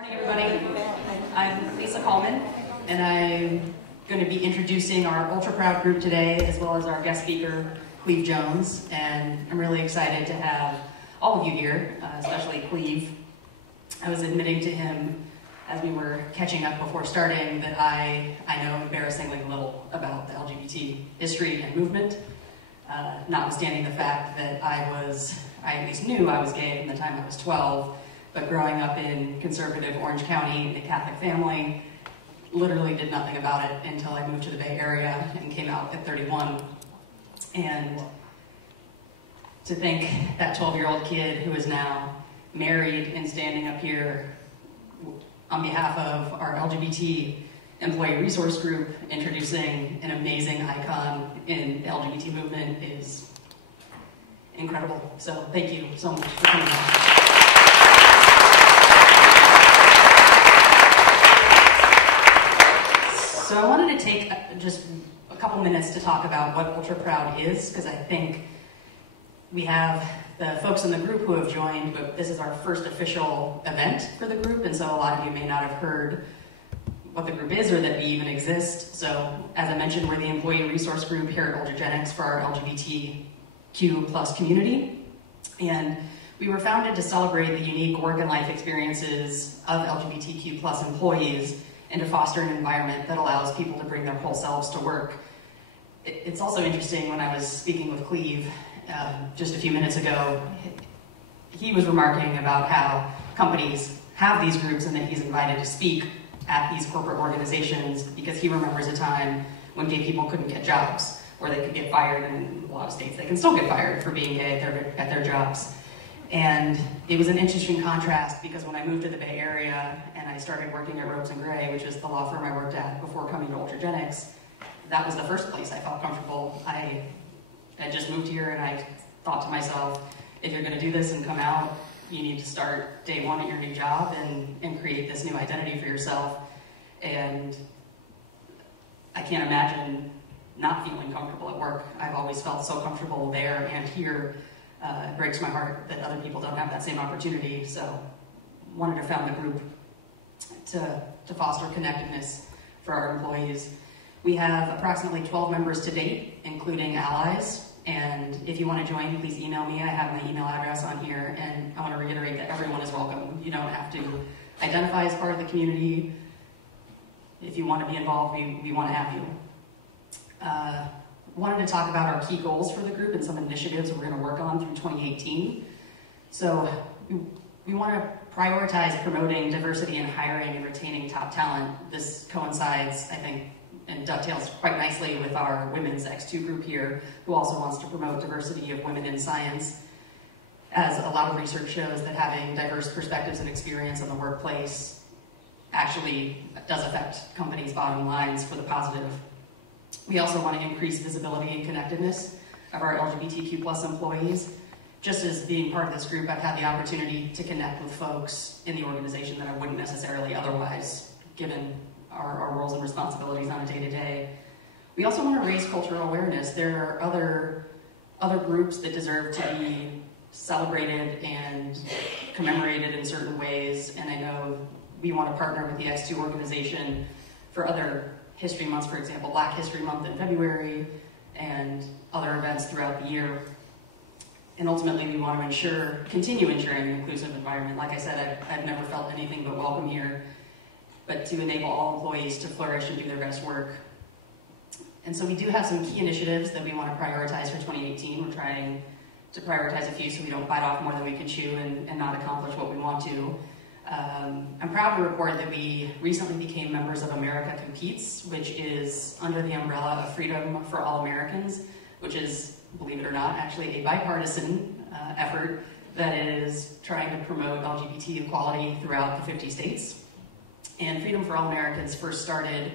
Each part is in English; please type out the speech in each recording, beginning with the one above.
Morning, everybody. I'm Lisa Coleman, and I'm going to be introducing our UltraProud group today, as well as our guest speaker, Cleve Jones. And I'm really excited to have all of you here, especially Cleve. I was admitting to him as we were catching up before starting that I know embarrassingly little about the LGBT history and movement, notwithstanding the fact that I at least knew I was gay from the time I was 12, but growing up in conservative Orange County in a Catholic family, literally did nothing about it until I moved to the Bay Area and came out at 31. And to think that 12-year-old kid who is now married and standing up here on behalf of our LGBT employee resource group, introducing an amazing icon in the LGBT movement is incredible. So thank you so much for coming out. So I wanted to take just a couple minutes to talk about what UltraProud is, because I think we have the folks in the group who have joined, but this is our first official event for the group, and so a lot of you may not have heard what the group is or that we even exist. So as I mentioned, we're the employee resource group here at Ultragenyx for our LGBTQ plus community, and we were founded to celebrate the unique work and life experiences of LGBTQ plus employees and to foster an environment that allows people to bring their whole selves to work. It's also interesting, when I was speaking with Cleve just a few minutes ago, he was remarking about how companies have these groups and that he's invited to speak at these corporate organizations because he remembers a time when gay people couldn't get jobs, or they could get fired, and in a lot of states they can still get fired for being gay at their jobs. And it was an interesting contrast because when I moved to the Bay Area and I started working at Ropes & Gray, which is the law firm I worked at before coming to Ultragenyx, that was the first place I felt comfortable. I had just moved here and I thought to myself, if you're going to do this and come out, you need to start day one at your new job and create this new identity for yourself. And I can't imagine not feeling comfortable at work. I've always felt so comfortable there and here. It breaks my heart that other people don't have that same opportunity, so wanted to found the group to foster connectedness for our employees. We have approximately 12 members to date, including allies, and if you want to join, please email me. I have my email address on here, and I want to reiterate that everyone is welcome. You don't have to identify as part of the community. If you want to be involved, we want to have you. Wanted to talk about our key goals for the group and some initiatives we're going to work on through 2018. So we want to prioritize promoting diversity in hiring and retaining top talent. This coincides, I think, and dovetails quite nicely with our Women's X2 group here, who also wants to promote diversity of women in science, as a lot of research shows that having diverse perspectives and experience in the workplace actually does affect companies' bottom lines for the positive. We also want to increase visibility and connectedness of our LGBTQ plus employees. Just as being part of this group, I've had the opportunity to connect with folks in the organization that I wouldn't necessarily otherwise, given our roles and responsibilities on a day-to-day. We also want to raise cultural awareness. There are other groups that deserve to be celebrated and commemorated in certain ways, and I know we want to partner with the X2 organization for other History Months, for example, Black History Month in February, and other events throughout the year. And ultimately, we want to continue ensuring an inclusive environment. Like I said, I've never felt anything but welcome here, but to enable all employees to flourish and do their best work. And so we do have some key initiatives that we want to prioritize for 2018. We're trying to prioritize a few so we don't bite off more than we can chew and not accomplish what we want to. I'm proud to report that we recently became members of America Competes, which is under the umbrella of Freedom for All Americans, which is, believe it or not, actually a bipartisan effort that is trying to promote LGBT equality throughout the 50 states. And Freedom for All Americans first started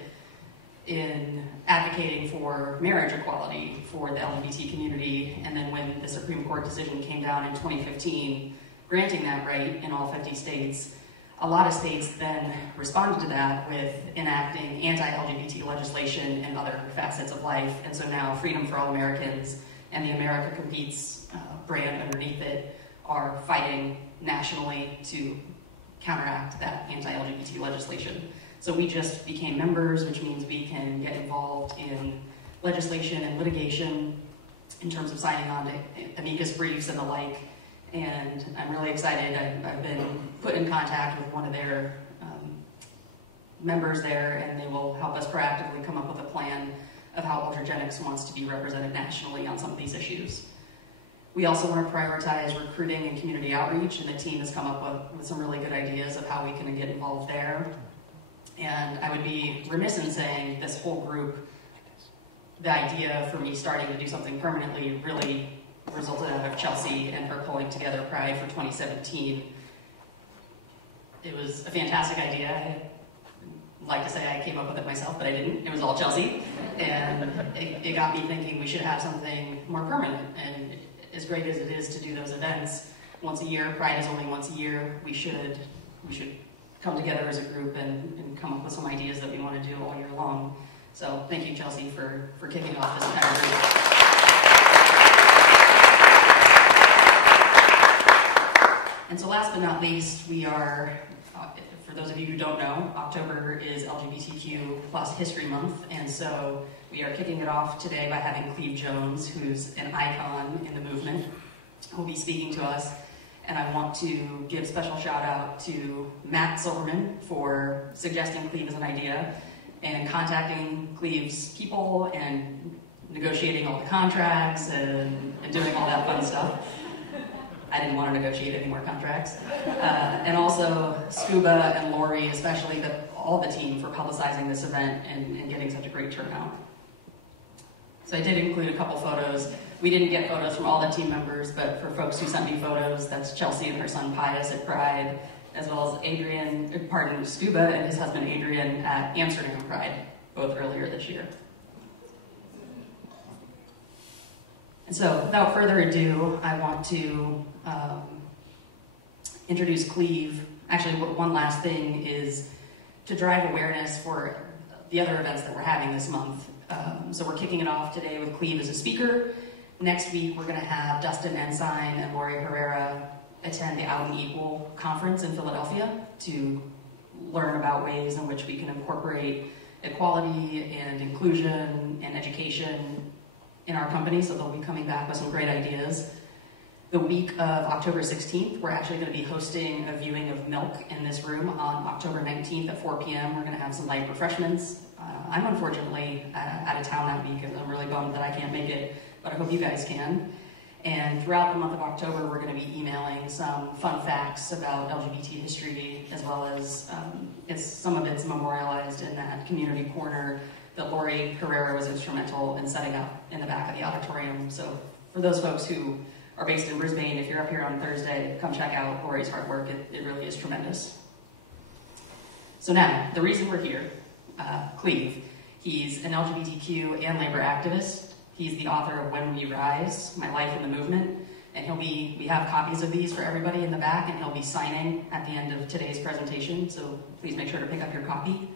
in advocating for marriage equality for the LGBT community, and then when the Supreme Court decision came down in 2015, granting that right in all 50 states, a lot of states then responded to that with enacting anti-LGBT legislation and other facets of life. And so now Freedom for All Americans and the America Competes brand underneath it are fighting nationally to counteract that anti-LGBT legislation. So we just became members, which means we can get involved in legislation and litigation in terms of signing on to amicus briefs and the like. And I'm really excited. I've been put in contact with one of their members there, and they will help us proactively come up with a plan of how Ultragenyx wants to be represented nationally on some of these issues. We also want to prioritize recruiting and community outreach, and the team has come up with some really good ideas of how we can get involved there. And I would be remiss in saying this whole group, the idea for me starting to do something permanently really resulted out of Chelsea and her pulling together Pride for 2017. It was a fantastic idea. I'd like to say I came up with it myself, but I didn't. It was all Chelsea. And it got me thinking we should have something more permanent. And as great as it is to do those events once a year, Pride is only once a year, we should come together as a group and come up with some ideas that we want to do all year long. So thank you, Chelsea, for kicking off this entire group. And so last but not least, we are, for those of you who don't know, October is LGBTQ plus History Month, and so we are kicking it off today by having Cleve Jones, who's an icon in the movement, who will be speaking to us. And I want to give special shout out to Matt Silverman for suggesting Cleve as an idea and contacting Cleve's people and negotiating all the contracts and doing all that fun stuff. I didn't want to negotiate any more contracts. And also Scuba and Lori, especially all the team for publicizing this event and getting such a great turnout. So I did include a couple photos. We didn't get photos from all the team members, but for folks who sent me photos, that's Chelsea and her son Pius at Pride, as well as Scuba and his husband Adrian at Amsterdam Pride, both earlier this year. And so, without further ado, I want to introduce Cleve. Actually, one last thing is to drive awareness for the other events that we're having this month. So we're kicking it off today with Cleve as a speaker. Next week, we're going to have Dustin Ensign and Lori Herrera attend the Out and Equal conference in Philadelphia to learn about ways in which we can incorporate equality and inclusion and education in our company, so they'll be coming back with some great ideas. The week of October 16th, we're actually going to be hosting a viewing of Milk in this room on October 19th at 4 p.m. We're going to have some light refreshments. I'm unfortunately out of town that week, and I'm really bummed that I can't make it, but I hope you guys can. And throughout the month of October, we're going to be emailing some fun facts about LGBT history, as well as some of it's memorialized in that community corner that Lori Herrera was instrumental in setting up in the back of the auditorium. So for those folks who are based in Brisbane, if you're up here on Thursday, come check out Lori's hard work. It really is tremendous. So now, the reason we're here, Cleve. He's an LGBTQ and labor activist. He's the author of When We Rise, My Life in the Movement, and we have copies of these for everybody in the back, and he'll be signing at the end of today's presentation, so please make sure to pick up your copy.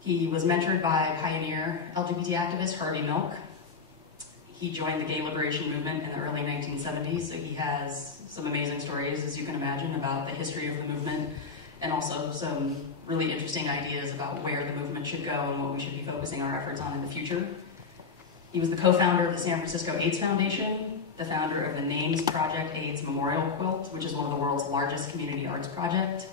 He was mentored by pioneer LGBT activist Harvey Milk. He joined the gay liberation movement in the early 1970s, so he has some amazing stories, as you can imagine, about the history of the movement, and also some really interesting ideas about where the movement should go and what we should be focusing our efforts on in the future. He was the co-founder of the San Francisco AIDS Foundation, the founder of the Names Project AIDS Memorial Quilt, which is one of the world's largest community arts projects.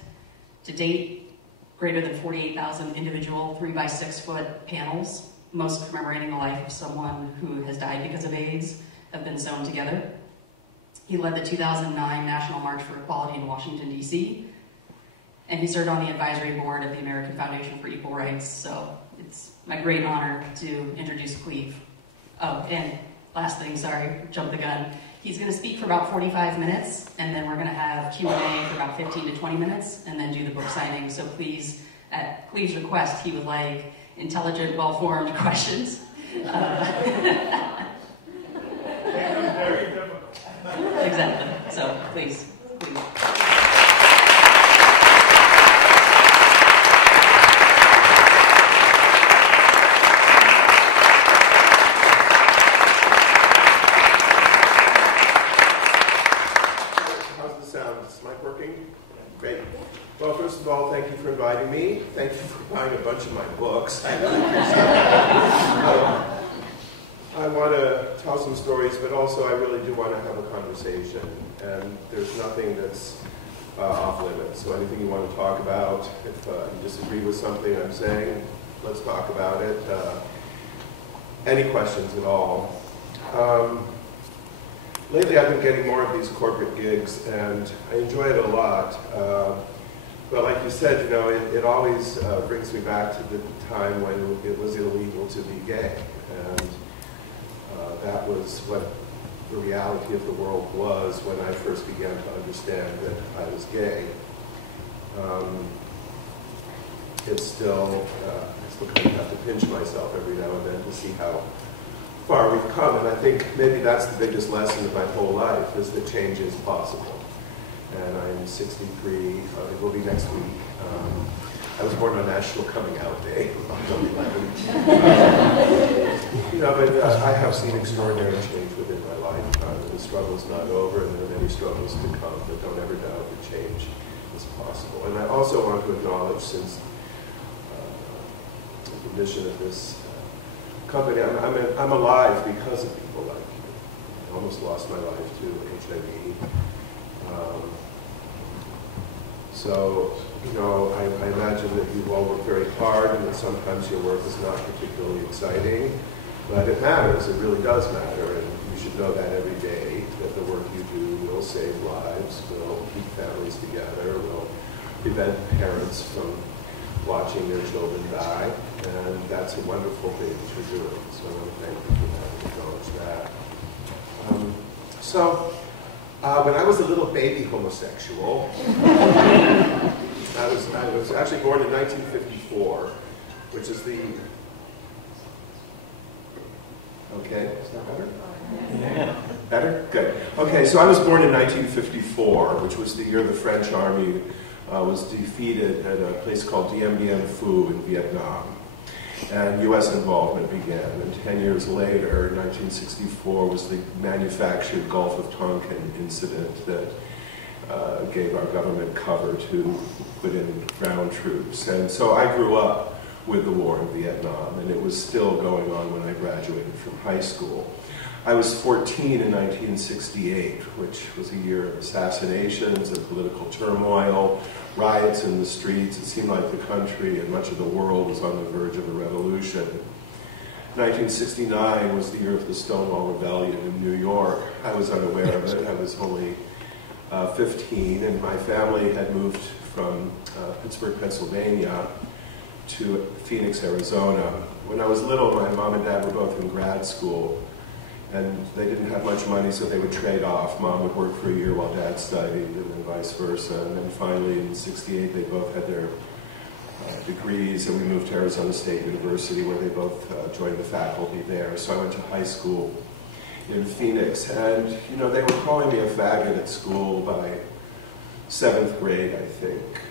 To date, greater than 48,000 individual 3x6 foot panels, most commemorating the life of someone who has died because of AIDS, have been sewn together. He led the 2009 National March for Equality in Washington, D.C., and he served on the advisory board of the American Foundation for Equal Rights, so it's my great honor to introduce Cleve. Oh, and last thing, sorry, jumped the gun. He's going to speak for about 45 minutes, and then we're going to have Q&A for about 15 to 20 minutes, and then do the book signing. So please, at Cleve's request, he would like intelligent, well-formed questions. Exactly. So please. How's the sound? Is the mic working? Great. first of all, thank you for inviting me. Thank you for buying a bunch of my books. I really appreciate it. I want to tell some stories, but also I really do want to have a conversation. And there's nothing that's off limits. So anything you want to talk about, if you disagree with something I'm saying, let's talk about it. Any questions at all? Lately I've been getting more of these corporate gigs, and I enjoy it a lot. But like you said, you know, it always brings me back to the time when it was illegal to be gay. And that was what the reality of the world was when I first began to understand that I was gay. It's still, I still kind of have to pinch myself every now and then to see how far we've come. And I think maybe that's the biggest lesson of my whole life, is that change is possible. And I'm 63, it will be next week. I was born on National Coming Out Day, October 11th. You know, but I have seen extraordinary change within my lifetime. The struggle's not over, and there are many struggles to come, but don't ever doubt that change is possible. And I also want to acknowledge, since the mission of this company, I'm alive because of people like you. I almost lost my life to HIV. So, you know, I imagine that you all work very hard, and that sometimes your work is not particularly exciting, but it matters. It really does matter, and you should know that every day, that the work you do will save lives, will keep families together, will prevent parents from watching their children die, and that's a wonderful thing that you're doing. So I want to thank you for that and acknowledge that. When I was a little baby homosexual, I was actually born in 1954, which is the... Okay, is that better? Yeah. Better? Good. Okay, so I was born in 1954, which was the year the French army was defeated at a place called Dien Bien Phu in Vietnam. And U.S. involvement began. And 10 years later, in 1964, was the manufactured Gulf of Tonkin incident that gave our government cover to put in ground troops. And so I grew up with the war in Vietnam, and it was still going on when I graduated from high school. I was 14 in 1968, which was a year of assassinations and political turmoil, riots in the streets. It seemed like the country and much of the world was on the verge of a revolution. 1969 was the year of the Stonewall Rebellion in New York. I was unaware of it. I was only 15, and my family had moved from Pittsburgh, Pennsylvania to Phoenix, Arizona. When I was little, my mom and dad were both in grad school, and they didn't have much money, so they would trade off. Mom would work for a year while Dad studied, and then vice versa. And then finally, in '68, they both had their degrees, and we moved to Arizona State University, where they both joined the faculty there. So I went to high school in Phoenix, and you know, they were calling me a faggot at school by 7th grade, I think.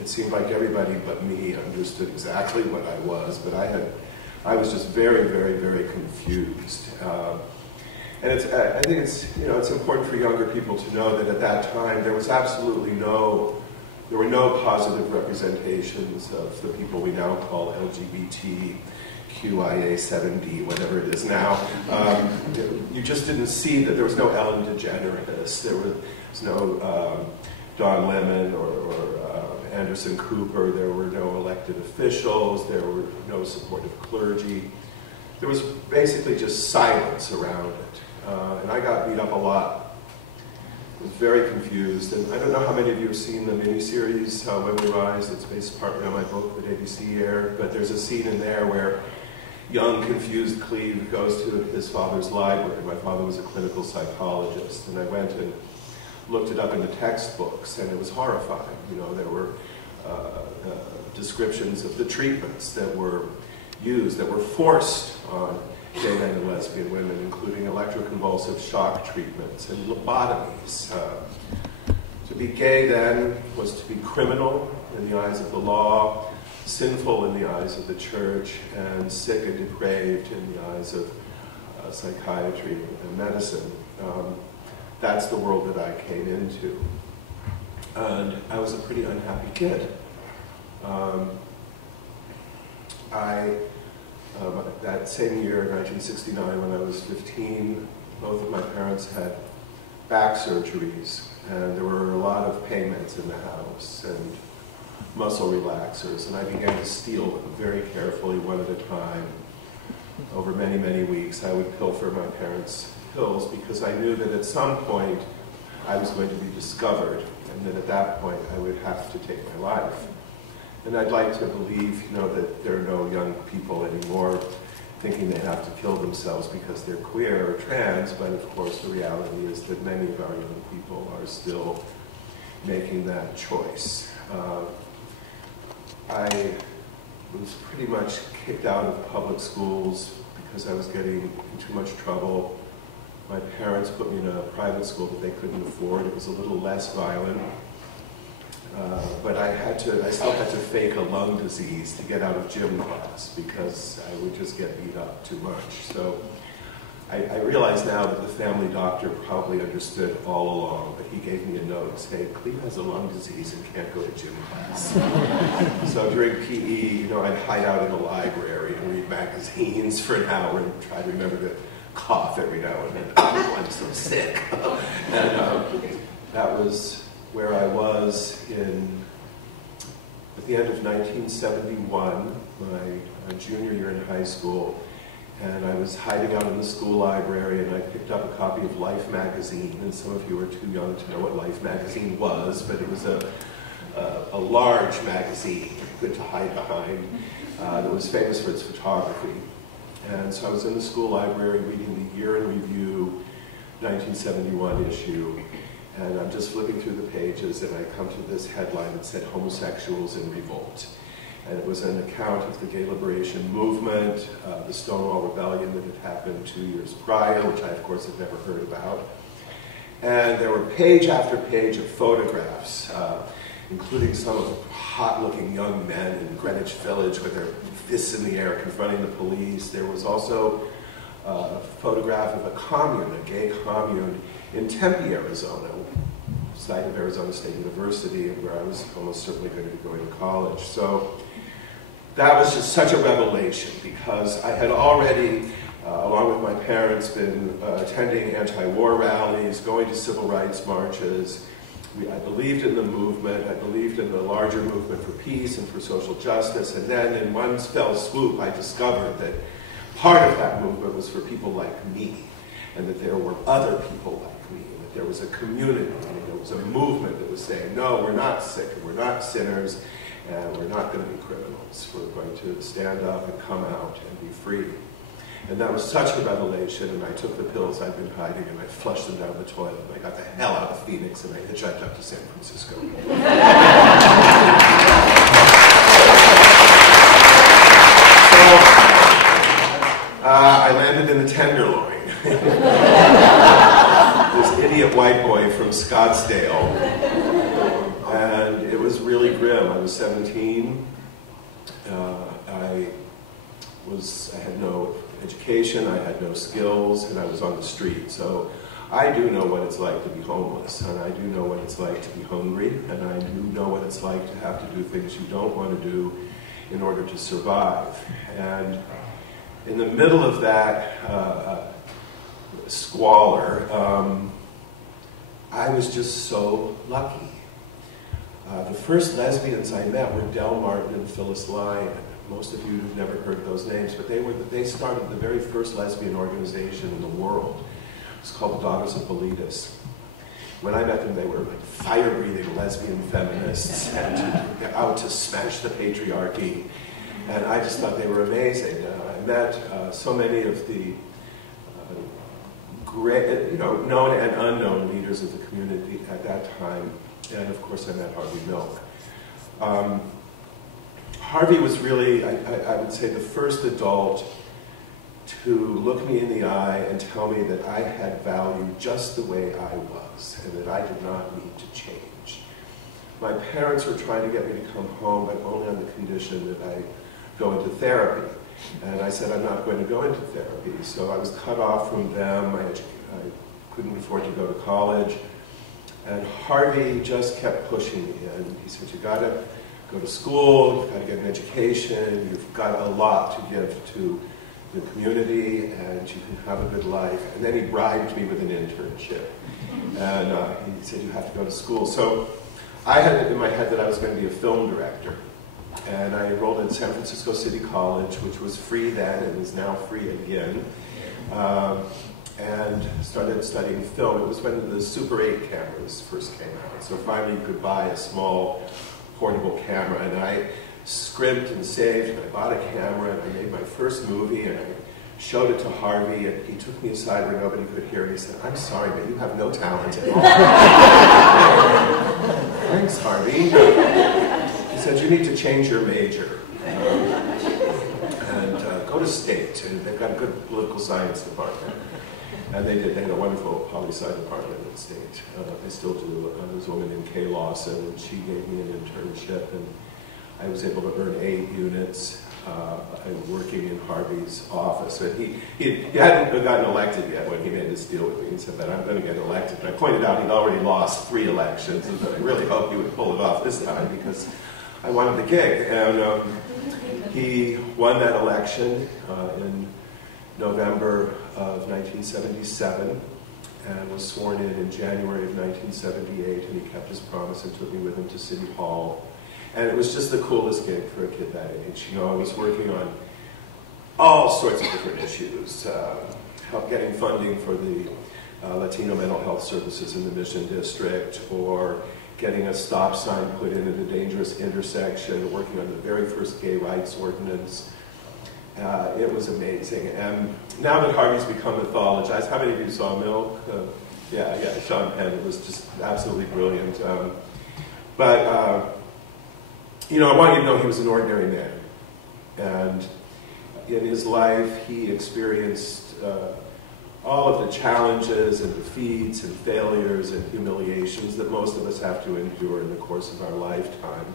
It seemed like everybody but me understood exactly what I was, but I was just very, very, very confused. And I think it's important for younger people to know that at that time there was absolutely there were no positive representations of the people we now call LGBT, QIA7D, whatever it is now. You just didn't see that there was no Ellen DeGeneres, there was no Don Lemon or Anderson Cooper, there were no elected officials, there were no supportive clergy. There was basically just silence around it. And I got beat up a lot. I was very confused. And I don't know how many of you have seen the miniseries, When We Rise. It's based partly on my book that ABC aired, but there's a scene in there where young, confused Cleve goes to his father's library. My father was a clinical psychologist, and I went and looked it up in the textbooks, and it was horrifying. You know, there were descriptions of the treatments that were used, that were forced on gay men and lesbian women, including electroconvulsive shock treatments and lobotomies. To be gay then was to be criminal in the eyes of the law, sinful in the eyes of the church, and sick and depraved in the eyes of psychiatry and medicine. That's the world that I came into. And I was a pretty unhappy kid. That same year, 1969, when I was 15, both of my parents had back surgeries, and there were a lot of pain meds in the house and muscle relaxers, and I began to steal them very carefully, one at a time. Over many, many weeks, I would pilfer my parents' pills because I knew that at some point I was going to be discovered, and that at that point I would have to take my life. And I'd like to believe, that there are no young people anymore thinking they have to kill themselves because they're queer or trans, but of course the reality is that many of our young people are still making that choice. I was pretty much kicked out of public schools because I was getting in too much trouble. My parents put me in a private school that they couldn't afford. It was a little less violent. But I still had to fake a lung disease to get out of gym class because I would just get beat up too much. So I realize now that the family doctor probably understood all along, but he gave me a note saying, Cleve has a lung disease and can't go to gym class. So during PE, I'd hide out in the library and read magazines for an hour and try to remember to cough every now and then. Oh, I'm so sick. And that was where I was at the end of 1971, my junior year in high school, and I was hiding out in the school library, and I picked up a copy of Life magazine, and some of you are too young to know what Life magazine was, but it was a large magazine, good to hide behind, that was famous for its photography. And so I was in the school library reading the Year in Review 1971 issue, and I'm just flipping through the pages, and I come to this headline that said, Homosexuals in Revolt. And it was an account of the gay liberation movement, the Stonewall Rebellion that had happened 2 years prior, which I, of course, had never heard about. And there were page after page of photographs, including some of the hot-looking young men in Greenwich Village with their fists in the air confronting the police. There was also a photograph of a commune, a gay commune, in Tempe, Arizona, site of Arizona State University, where I was almost certainly going to be going to college. So that was just such a revelation, because I had already, along with my parents, been attending anti-war rallies, going to civil rights marches. I believed in the movement. I believed in the larger movement for peace and for social justice. And then in one fell swoop, I discovered that part of that movement was for people like me, and that there were other people like me, and that there was a community, and there was a movement that was saying, no, we're not sick, and we're not sinners, and we're not going to be criminals. We're going to stand up and come out and be free. And that was such a revelation, and I took the pills I'd been hiding, and I flushed them down the toilet, and I got the hell out of Phoenix, and I hitchhiked up to San Francisco. I landed in the Tenderloin. This idiot white boy from Scottsdale. And it was really grim. I was 17. I had no education, I had no skills, and I was on the street. So I do know what it's like to be homeless, and I do know what it's like to be hungry, and I do know what it's like to have to do things you don't want to do in order to survive. And in the middle of that squalor, I was just so lucky. The first lesbians I met were Del Martin and Phyllis Lyon. Most of you have never heard those names, but they started the very first lesbian organization in the world. It's called the Daughters of Bilitis. When I met them, they were like fire-breathing lesbian feminists and out to smash the patriarchy. And I just thought they were amazing. I met so many of the great, known and unknown leaders of the community at that time. And of course, I met Harvey Milk. Harvey was really, I would say, the first adult to look me in the eye and tell me that I had value just the way I was, and that I did not need to change. My parents were trying to get me to come home, but only on the condition that I go into therapy. And I said, I'm not going to go into therapy. So I was cut off from them. I couldn't afford to go to college. And Harvey just kept pushing me, and he said, you gotta go to school, you've gotta get an education, you've got a lot to give to the community, and you can have a good life. And then he bribed me with an internship. And he said, you have to go to school. So I had it in my head that I was going to be a film director. And I enrolled in San Francisco City College, which was free then and is now free again. And started studying film. It was when the Super 8 cameras first came out. So finally you could buy a small portable camera. And I scrimped and saved, and I bought a camera, and I made my first movie, and I showed it to Harvey, and he took me aside where nobody could hear, and he said, I'm sorry, but you have no talent at all. Thanks, Harvey. He said, you need to change your major. And go to State, and they've got a good political science department. And they did. They had a wonderful poli-sci department at State. They still do. There was a woman named Kay Lawson, and she gave me an internship, and I was able to earn 8 units working in Harvey's office. And he hadn't gotten elected yet when he made this deal with me. He said, but I'm going to get elected. And I pointed out he'd already lost 3 elections, and I really hoped he would pull it off this time because I wanted the gig. And he won that election in November of 1977 and was sworn in January of 1978, and he kept his promise and took me with him to City Hall. And it was just the coolest gig for a kid that age. You know, I was working on all sorts of different issues, getting funding for the Latino mental health services in the Mission District, or getting a stop sign put in at a dangerous intersection, working on the very first gay rights ordinance. It was amazing. And now that Harvey's become mythologized, how many of you saw Milk? Yeah, Sean Penn. It was just absolutely brilliant. You know, I want you to know he was an ordinary man. And in his life, he experienced all of the challenges and defeats and failures and humiliations that most of us have to endure in the course of our lifetime.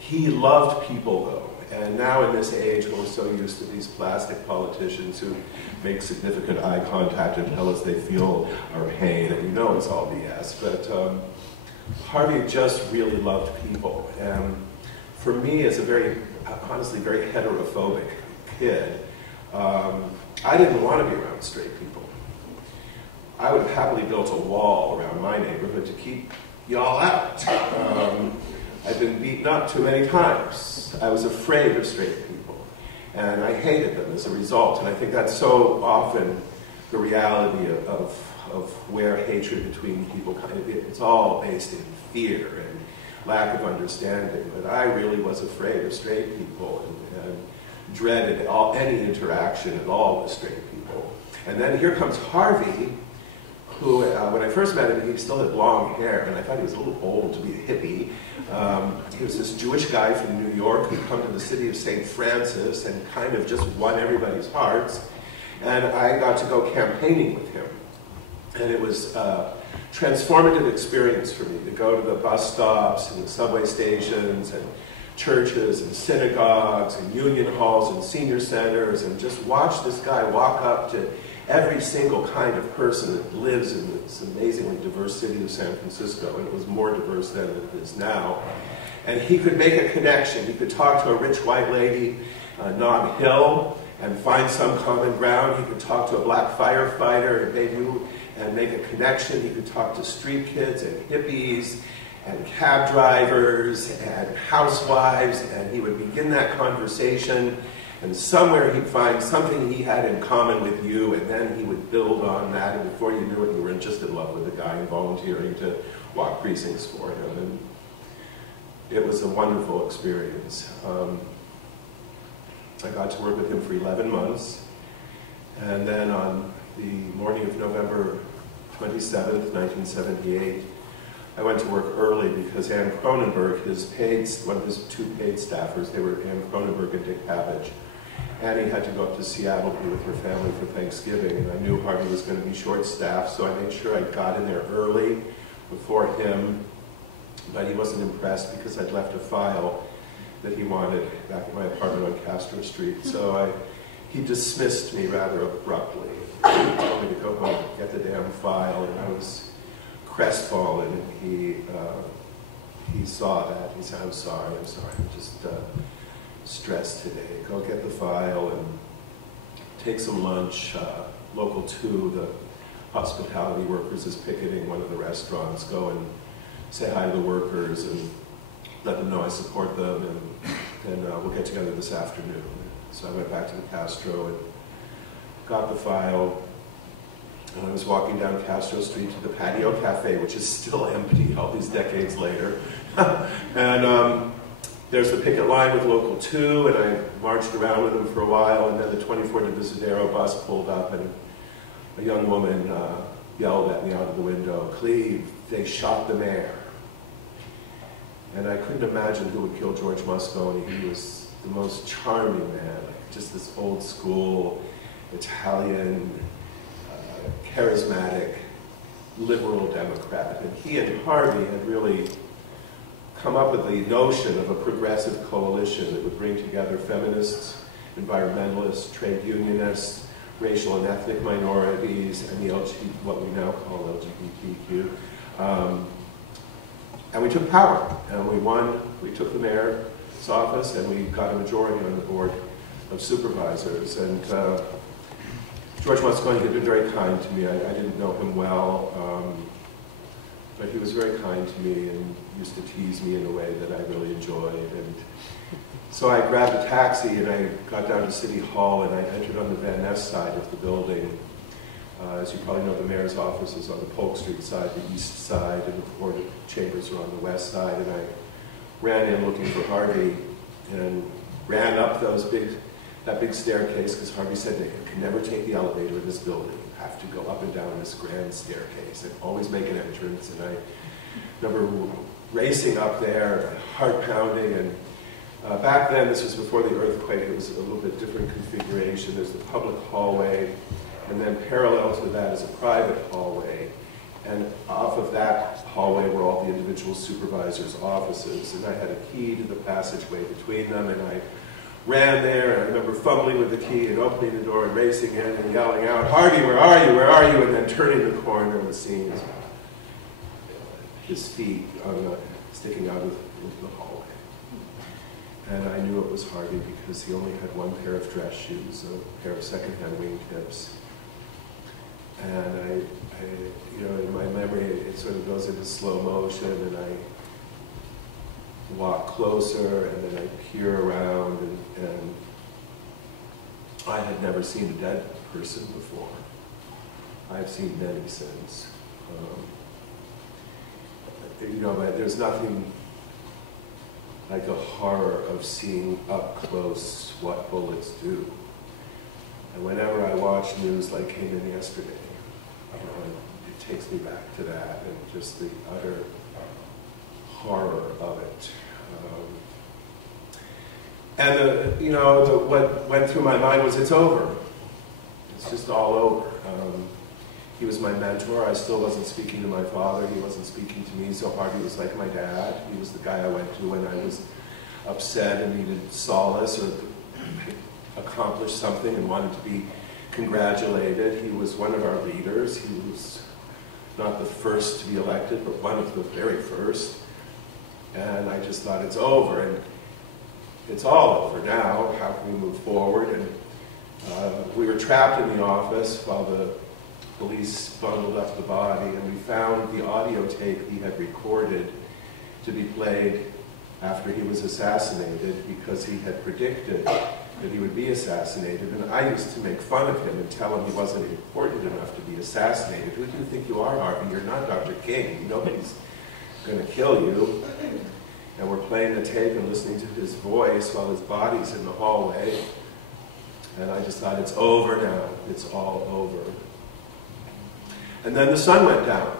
He loved people, though. And now in this age, we're so used to these plastic politicians who make significant eye contact and tell us they feel our pain. And you know it's all BS. But Harvey just really loved people. And for me, as a honestly, very heterophobic kid, I didn't want to be around straight people. I would have happily built a wall around my neighborhood to keep y'all out. I've been beaten up too many times. I was afraid of straight people, and I hated them as a result. And I think that's so often the reality of where hatred between people it's all based in fear and lack of understanding. But I really was afraid of straight people and dreaded any interaction at all with straight people. And then here comes Harvey, who, when I first met him, he still had long hair, and I thought he was a little old to be a hippie. He was this Jewish guy from New York who'd come to the city of St. Francis and kind of just won everybody's hearts. And I got to go campaigning with him. And it was a transformative experience for me to go to the bus stops and the subway stations and churches and synagogues and union halls and senior centers and just watch this guy walk up to every single kind of person that lives in this amazingly diverse city of San Francisco, and it was more diverse than it is now. And he could make a connection. He could talk to a rich white lady, Nob Hill, and find some common ground. He could talk to a black firefighter and make a connection. He could talk to street kids and hippies and cab drivers and housewives, and he would begin that conversation. And somewhere he'd find something he had in common with you, and then he would build on that, and before you knew it, you were just in love with the guy and volunteering to walk precincts for him. And it was a wonderful experience. I got to work with him for 11 months, and then on the morning of November 27th, 1978, I went to work early because Ann Cronenberg, one of his 2 paid staffers, they were Ann Cronenberg and Dick Pavage. Annie had to go up to Seattle to be with her family for Thanksgiving, and I knew Harvey was going to be short-staffed, so I made sure I got in there early before him, but he wasn't impressed because I'd left a file that he wanted back at my apartment on Castro Street, so he dismissed me rather abruptly. He told me to go home and get the damn file, and I was crestfallen. He saw that. He said, I'm sorry, I'm just stressed today. Go get the file and take some lunch. Local 2, the hospitality workers is picketing one of the restaurants. Go and say hi to the workers and let them know I support them, and we'll get together this afternoon. So I went back to the Castro and got the file. And I was walking down Castro Street to the Patio Cafe, which is still empty all these decades later. And there's the picket line with Local 2, and I marched around with them for a while, and then the 24 Divisadero bus pulled up, and a young woman yelled at me out of the window, "Cleve, they shot the mayor." And I couldn't imagine who would kill George Moscone. He was the most charming man, like just this old school Italian, charismatic, liberal Democrat. And he and Harvey had really come up with the notion of a progressive coalition that would bring together feminists, environmentalists, trade unionists, racial and ethnic minorities, and the what we now call LGBTQ. And we took power, and we won. We took the mayor's office, and we got a majority on the board of supervisors. And George Moscone had been very kind to me. I didn't know him well, but he was very kind to me and used to tease me in a way that I really enjoyed. And so I grabbed a taxi and I got down to City Hall, and I entered on the Van Ness side of the building. As you probably know, the mayor's office is on the Polk Street side, the east side, and the board chambers are on the west side. And I ran in looking for Harvey and ran up that big staircase, because Harvey said that you can never take the elevator in this building. You have to go up and down this grand staircase and always make an entrance. And I remember racing up there, heart pounding. And back then, this was before the earthquake, it was a little bit different configuration. There's the public hallway, and then parallel to that is a private hallway. And off of that hallway were all the individual supervisors' offices. And I had a key to the passageway between them, and I ran there, and I remember fumbling with the key and opening the door and racing in and yelling out, "Harvey, where are you? Where are you?" And then turning the corner and seeing his feet sticking out into the hallway. And I knew it was Harvey because he only had one pair of dress shoes, a pair of secondhand wingtips. And in my memory, it sort of goes into slow motion, and I walk closer, and then I peer around, and I had never seen a dead person before. I've seen many since. But there's nothing like the horror of seeing up close what bullets do. And whenever I watch news like came in yesterday, it takes me back to that and just the utter horror of it. What went through my mind was, it's over. It's just all over. He was my mentor. I still wasn't speaking to my father. He wasn't speaking to me. So Harvey was like my dad. He was the guy I went to when I was upset and needed solace or accomplished something and wanted to be congratulated. He was one of our leaders. He was not the first to be elected, but one of the very first. And I just thought, it's over, and it's all over now. How can we move forward? And we were trapped in the office while the police bundled up the body, and we found the audio tape he had recorded to be played after he was assassinated, because he had predicted that he would be assassinated. And I used to make fun of him and tell him he wasn't important enough to be assassinated. Who do you think you are, Harvey? You're not Dr. King. Nobody's going to kill you. And we're playing the tape and listening to his voice while his body's in the hallway. And I just thought, it's over now. It's all over. And then the sun went down,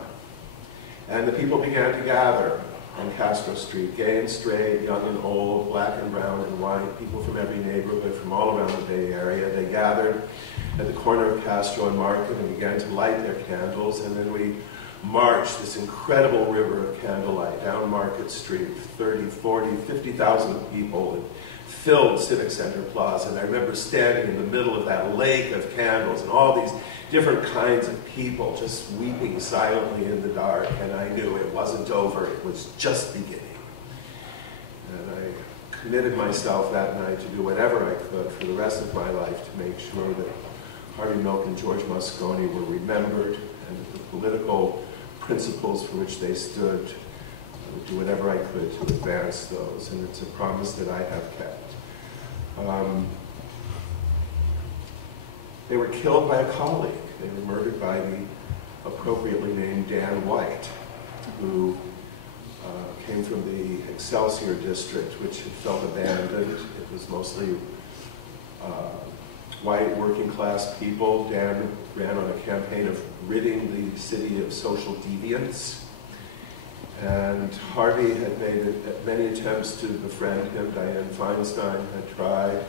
and the people began to gather on Castro Street, gay and straight, young and old, black and brown and white, people from every neighborhood, from all around the Bay Area. They gathered at the corner of Castro and Market and began to light their candles, and then we marched this incredible river of candlelight down Market Street, 30, 40, 50,000 people, and filled Civic Center Plaza. And I remember standing in the middle of that lake of candles, and all these different kinds of people just weeping silently in the dark, and I knew it wasn't over, it was just beginning. And I committed myself that night to do whatever I could for the rest of my life to make sure that Harvey Milk and George Moscone were remembered, and that the political principles for which they stood, I would do whatever I could to advance those, and it's a promise that I have kept. They were killed by a colleague. They were murdered by the appropriately named Dan White, who came from the Excelsior district, which had felt abandoned. It was mostly white working class people. Dan ran on a campaign of ridding the city of social deviance. And Harvey had made many attempts to befriend him. Dianne Feinstein had tried,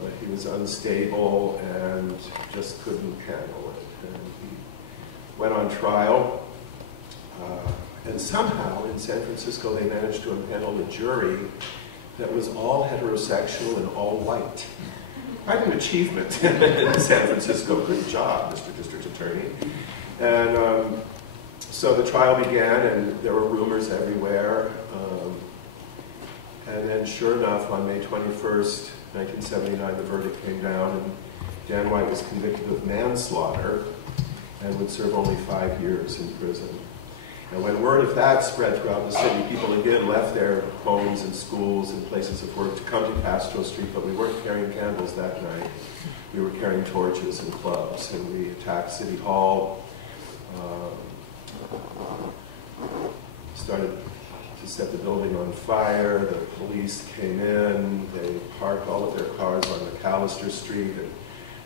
but he was unstable and just couldn't handle it. And he went on trial, and somehow in San Francisco they managed to impanel a jury that was all heterosexual and all white. Quite an achievement in San Francisco. Good job, Mr. District Attorney. And so the trial began, and there were rumors everywhere. And then, sure enough, on May 21st, 1979, the verdict came down, and Dan White was convicted of manslaughter and would serve only 5 years in prison. And when word of that spread throughout the city, people again left their homes and schools and places of work to come to Castro Street, but we weren't carrying candles that night. We were carrying torches and clubs, and we attacked City Hall, started to set the building on fire. The police came in, they parked all of their cars on McAllister Street and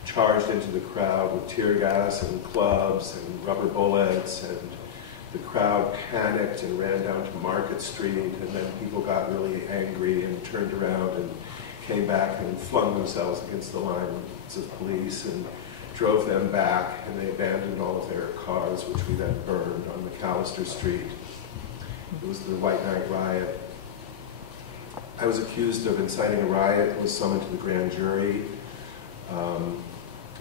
charged into the crowd with tear gas and clubs and rubber bullets, and the crowd panicked and ran down to Market Street, and then people got really angry and turned around and came back and flung themselves against the lines of police and drove them back, and they abandoned all of their cars, which we then burned on McAllister Street. It was the White Night Riot. I was accused of inciting a riot, was summoned to the grand jury.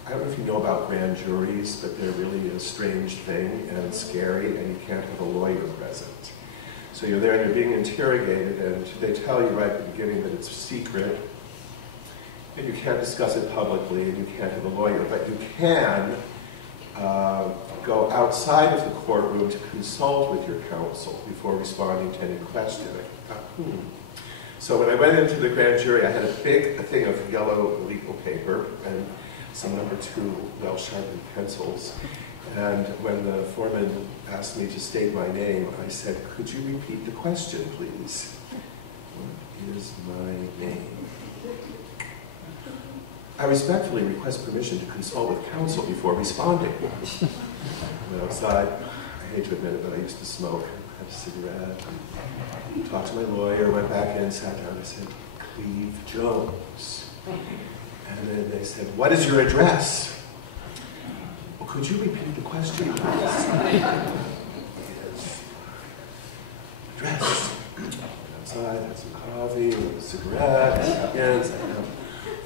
I don't know if you know about grand juries, but they're really a strange thing and scary, and you can't have a lawyer present. So you're there and you're being interrogated, and they tell you right at the beginning that it's secret, and you can't discuss it publicly, and you can't have a lawyer, but you can go outside of the courtroom to consult with your counsel before responding to any question. So when I went into the grand jury, I had a big thing of yellow legal paper and some number 2 well-sharpened pencils. And when the foreman asked me to state my name, I said, "Could you repeat the question, please?" "What is my name?" "I respectfully request permission to consult with counsel before responding." I went outside. I hate to admit it, but I used to smoke. I had a cigarette. Talked to my lawyer, went back in, sat down, I said, "Cleve Jones." And then they said, "What is your address?" "Well, could you repeat the question, please?" "Yes. Address." Outside, had some coffee, a cigarette, sat in, sat down.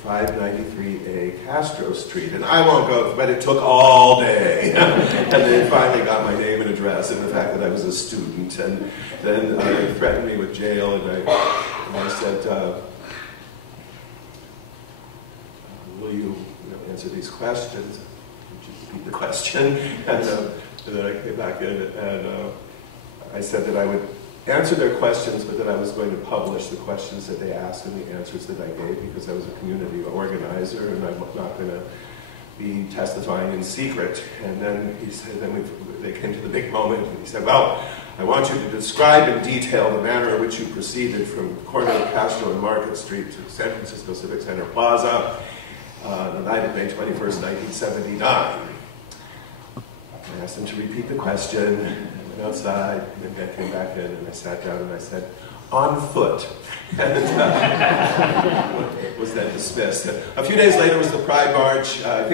593A Castro Street, and I won't go, but it took all day. And they finally got my name and address, and the fact that I was a student, and then they threatened me with jail, and I said, will you answer these questions? Would you repeat the question? And then I came back in, and I said that I would answer their questions, but that I was going to publish the questions that they asked and the answers that I gave, because I was a community organizer and I'm not going to be testifying in secret. And then he said, they came to the big moment, and he said, "Well, I want you to describe in detail the manner in which you proceeded from the corner of Castro and Market Street to San Francisco Civic Center Plaza the night of May 21st, 1979. I asked him to repeat the question. I went outside, and then I came back in, and I sat down, and I said, "On foot." And was then dismissed. A few days later was the Pride March. I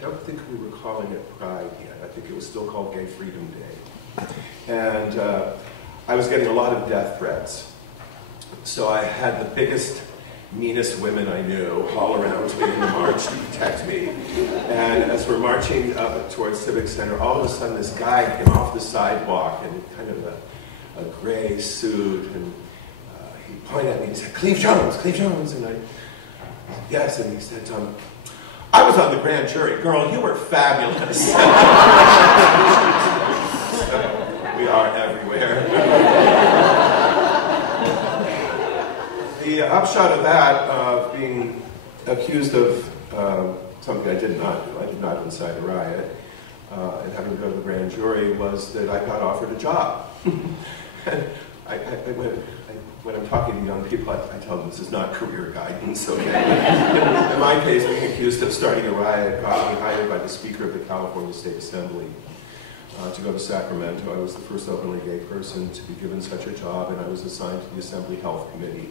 don't think we were calling it Pride yet. I think it was still called Gay Freedom Day. And I was getting a lot of death threats. So I had the biggest meanest women I knew all around me in the march to protect me. And as we're marching up towards Civic Center, all of a sudden this guy came off the sidewalk in kind of a gray suit, and he pointed at me and he said, Cleve Jones, Cleve Jones. And I said, yes, and he said, I was on the grand jury. Girl, you were fabulous. We are everywhere. The upshot of that, of being accused of something I did not do, I did not incite a riot, and having to go to the grand jury, was that I got offered a job. And when I'm talking to young people, I tell them this is not career guidance, okay? In my case, being accused of starting a riot got me hired by the Speaker of the California State Assembly to go to Sacramento. I was the first openly gay person to be given such a job, and I was assigned to the Assembly Health Committee.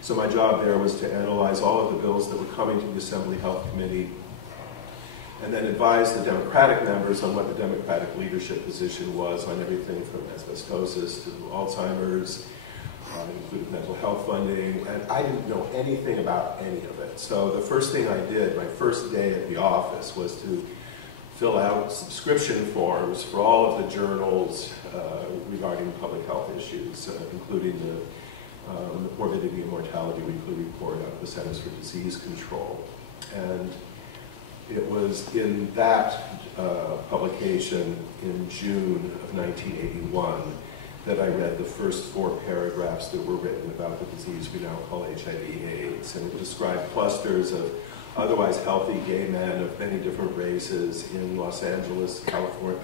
So my job there was to analyze all of the bills that were coming to the Assembly Health Committee, and then advise the Democratic members on what the Democratic leadership position was on everything from asbestosis to Alzheimer's, including mental health funding, and I didn't know anything about any of it. So the first thing I did, my first day at the office, was to fill out subscription forms for all of the journals regarding public health issues, including the Morbidity and Mortality Weekly Report out of the Centers for Disease Control. And it was in that publication in June of 1981 that I read the first 4 paragraphs that were written about the disease we now call HIV/AIDS. And it described clusters of otherwise healthy gay men of many different races in Los Angeles, California,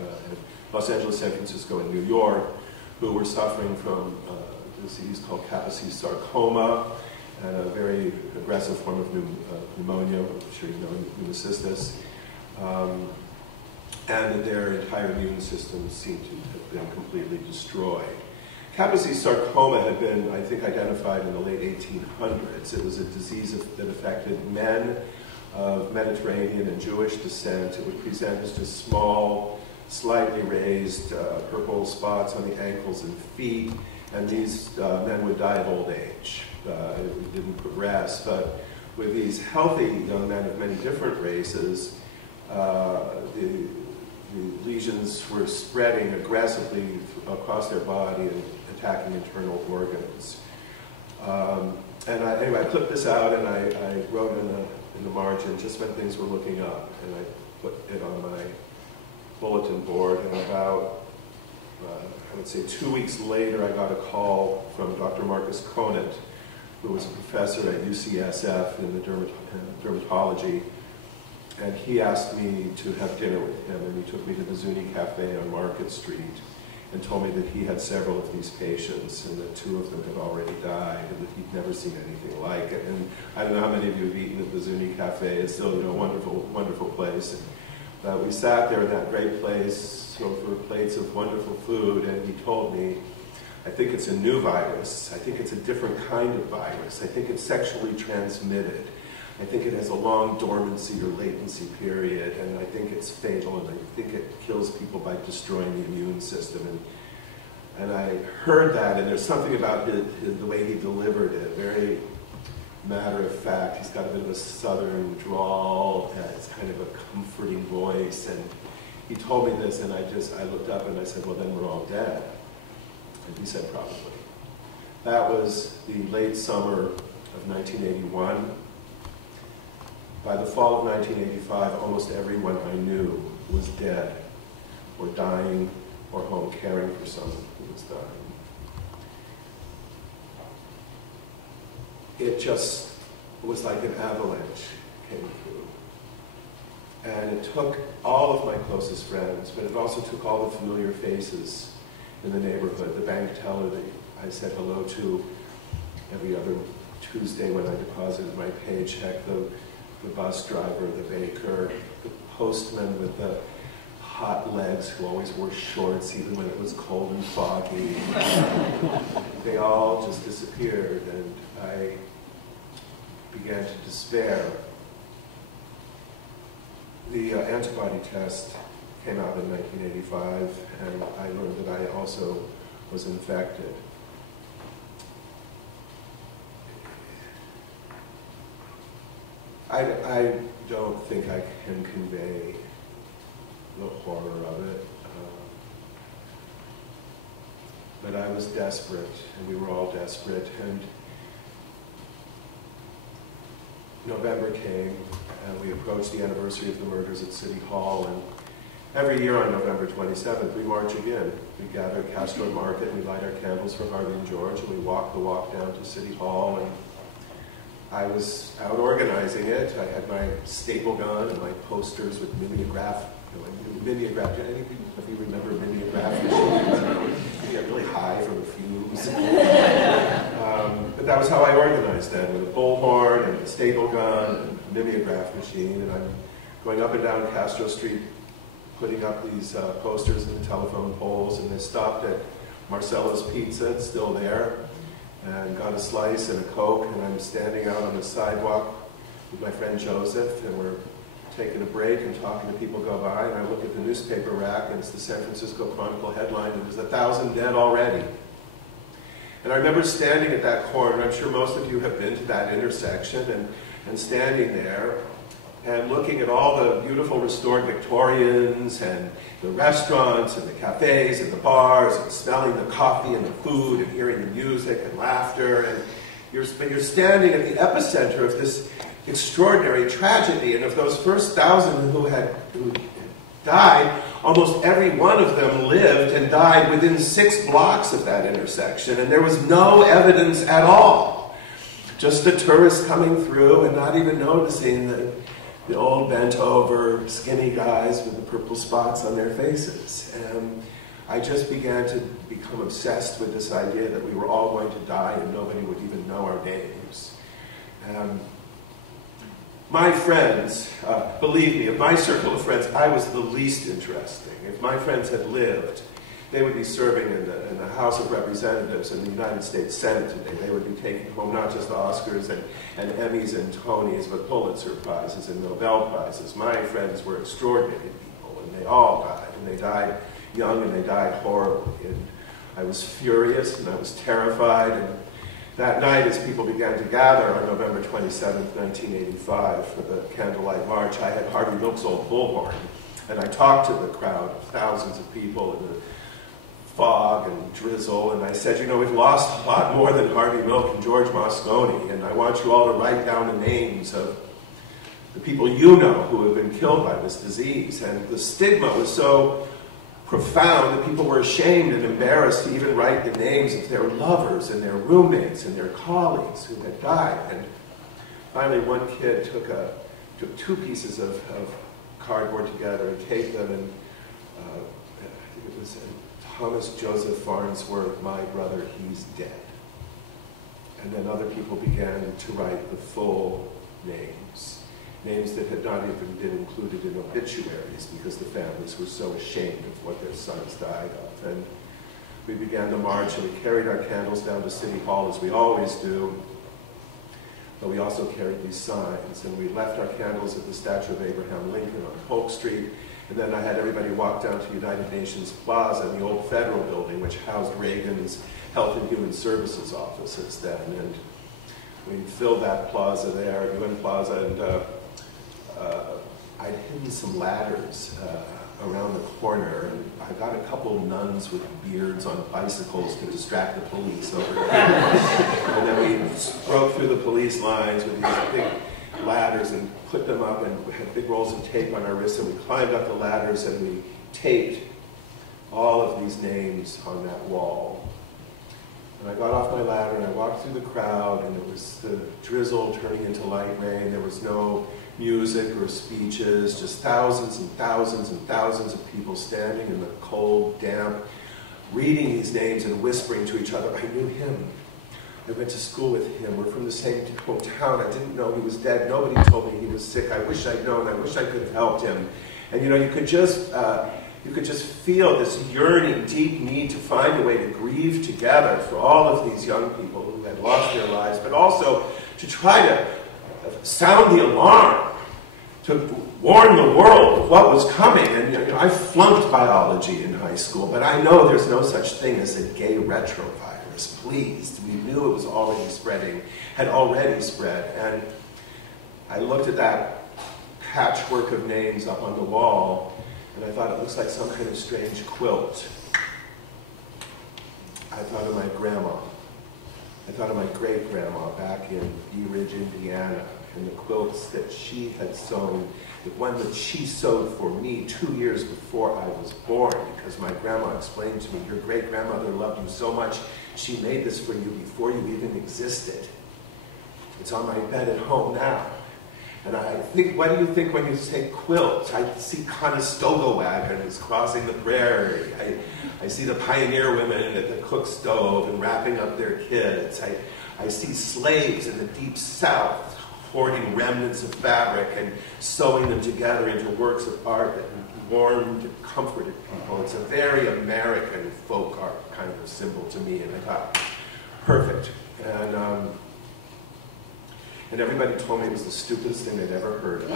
Los Angeles, San Francisco, and New York, who were suffering from a disease called Kaposi's sarcoma, and a very aggressive form of pneumonia, I'm sure you know, pneumocystis, and that their entire immune system seemed to have been completely destroyed. Kaposi's sarcoma had been, I think, identified in the late 1800s. It was a disease that affected men of Mediterranean and Jewish descent. It would present as just small, slightly raised purple spots on the ankles and feet, and these men would die of old age. It didn't progress, but with these healthy young men of many different races, the lesions were spreading aggressively across their body and attacking internal organs. Anyway, I clipped this out and I wrote in the margin just when things were looking up, and I put it on my bulletin board, and about I would say 2 weeks later I got a call from Dr. Marcus Conant, who was a professor at UCSF in the dermatology, and he asked me to have dinner with him, and he took me to the Zuni Cafe on Market Street and told me that he had several of these patients and that 2 of them had already died and that he'd never seen anything like it. And I don't know how many of you have eaten at the Zuni Cafe. It's still, a wonderful, wonderful place. And we sat there in that great place over plates of wonderful food, and he told me, I think it's a new virus. I think it's a different kind of virus. I think it's sexually transmitted. I think it has a long dormancy or latency period, and I think it's fatal, and I think it kills people by destroying the immune system. And I heard that, and there's something about the way he delivered it, very matter of fact. He's got a bit of a southern drawl, and it's kind of a comforting voice, and he told me this, and I looked up and I said, well, then we're all dead. And he said, probably. That was the late summer of 1981. By the fall of 1985, almost everyone I knew was dead, or dying, or home caring for someone who was dying. It just was like an avalanche came through. And it took all of my closest friends, but it also took all the familiar faces in the neighborhood, the bank teller that I said hello to every other Tuesday when I deposited my paycheck, the bus driver, the baker, the postman with the hot legs who always wore shorts even when it was cold and foggy. They all just disappeared, and I began to despair. The antibody test came out in 1985, and I learned that I also was infected. I don't think I can convey the horror of it. But I was desperate, and we were all desperate, and November came, and we approached the anniversary of the murders at City Hall, and every year on November 27th, we march again. We gather at Castro Market, and we light our candles for Harvey and George, and we walk the walk down to City Hall, and I was out organizing it. I had my staple gun and my posters with mimeograph. Mimeograph. Any of you remember mimeograph? You get really high from the fumes. But that was how I organized then, with a bullhorn and a staple gun and a mimeograph machine. And I'm going up and down Castro Street, putting up these posters in the telephone poles. And they stopped at Marcelo's Pizza, it's still there, and got a slice and a Coke. And I'm standing out on the sidewalk with my friend Joseph, and we're taking a break and talking to people go by, and I look at the newspaper rack, and it's the San Francisco Chronicle headline, and there's 1,000 dead already. And I remember standing at that corner, I'm sure most of you have been to that intersection, and standing there, and looking at all the beautiful restored Victorians, and the restaurants, and the cafes, and the bars, and smelling the coffee and the food, and hearing the music and laughter, and you're standing at the epicenter of this extraordinary tragedy, and of those first 1,000 who died, almost every one of them lived and died within 6 blocks of that intersection, and there was no evidence at all. Just the tourists coming through and not even noticing the old bent-over, skinny guys with the purple spots on their faces. And I just began to become obsessed with this idea that we were all going to die and nobody would even know our names. My friends, believe me, of my circle of friends, I was the least interesting. If my friends had lived, they would be serving in the House of Representatives and the United States Senate today. They would be taking home not just Oscars and Emmys and Tonys, but Pulitzer Prizes and Nobel Prizes. My friends were extraordinary people, and they all died. And they died young, and they died horribly. And I was furious, and I was terrified. And that night, as people began to gather on November 27th, 1985, for the Candlelight March, I had Harvey Milk's old bullhorn, and I talked to the crowd of thousands of people in the fog and drizzle, and I said, you know, we've lost a lot more than Harvey Milk and George Moscone, and I want you all to write down the names of the people you know who have been killed by this disease. And the stigma was so profound that people were ashamed and embarrassed to even write the names of their lovers and their roommates and their colleagues who had died. And finally, one kid took 2 pieces of cardboard together and taped them, and I think it was Thomas Joseph Farnsworth, my brother, he's dead. And then other people began to write the full names. Names that had not even been included in obituaries because the families were so ashamed of what their sons died of. And we began the march, and we carried our candles down to City Hall, as we always do. But we also carried these signs, and we left our candles at the statue of Abraham Lincoln on Polk Street. And then I had everybody walk down to United Nations Plaza, the old federal building, which housed Reagan's Health and Human Services offices then. And we filled that plaza there, UN Plaza, and I'd hidden some ladders around the corner, and I got a couple nuns with beards on bicycles to distract the police over here. And then we broke through the police lines with these big ladders and put them up, and we had big rolls of tape on our wrists, and we climbed up the ladders and we taped all of these names on that wall. And I got off my ladder and I walked through the crowd, and it was the drizzle turning into light rain. There was no music or speeches, just thousands and thousands and thousands of people standing in the cold, damp, reading these names and whispering to each other. I knew him. I went to school with him. We're from the same hometown. I didn't know he was dead. Nobody told me he was sick. I wish I'd known. I wish I could have helped him. And you know, you could just feel this yearning, deep need to find a way to grieve together for all of these young people who had lost their lives, but also to try to sound the alarm, to warn the world of what was coming. And you know, I flunked biology in high school, but I know there's no such thing as a gay retrovirus. Please, we knew it was already spreading, had already spread. And I looked at that patchwork of names up on the wall, and I thought it looks like some kind of strange quilt. I thought of my grandma. I thought of my great-grandma back in Bee Ridge, Indiana, and the quilts that she had sewn, the one that she sewed for me 2 years before I was born, because my grandma explained to me, your great-grandmother loved you so much, she made this for you before you even existed. It's on my bed at home now. And I think, what do you think when you say quilt? I see Conestoga wagons crossing the prairie. I see the pioneer women at the cook stove and wrapping up their kids. I see slaves in the deep south hoarding remnants of fabric and sewing them together into works of art that warmed and comforted people. It's a very American folk art kind of symbol to me, and I thought, perfect. And everybody told me it was the stupidest thing they'd ever heard of.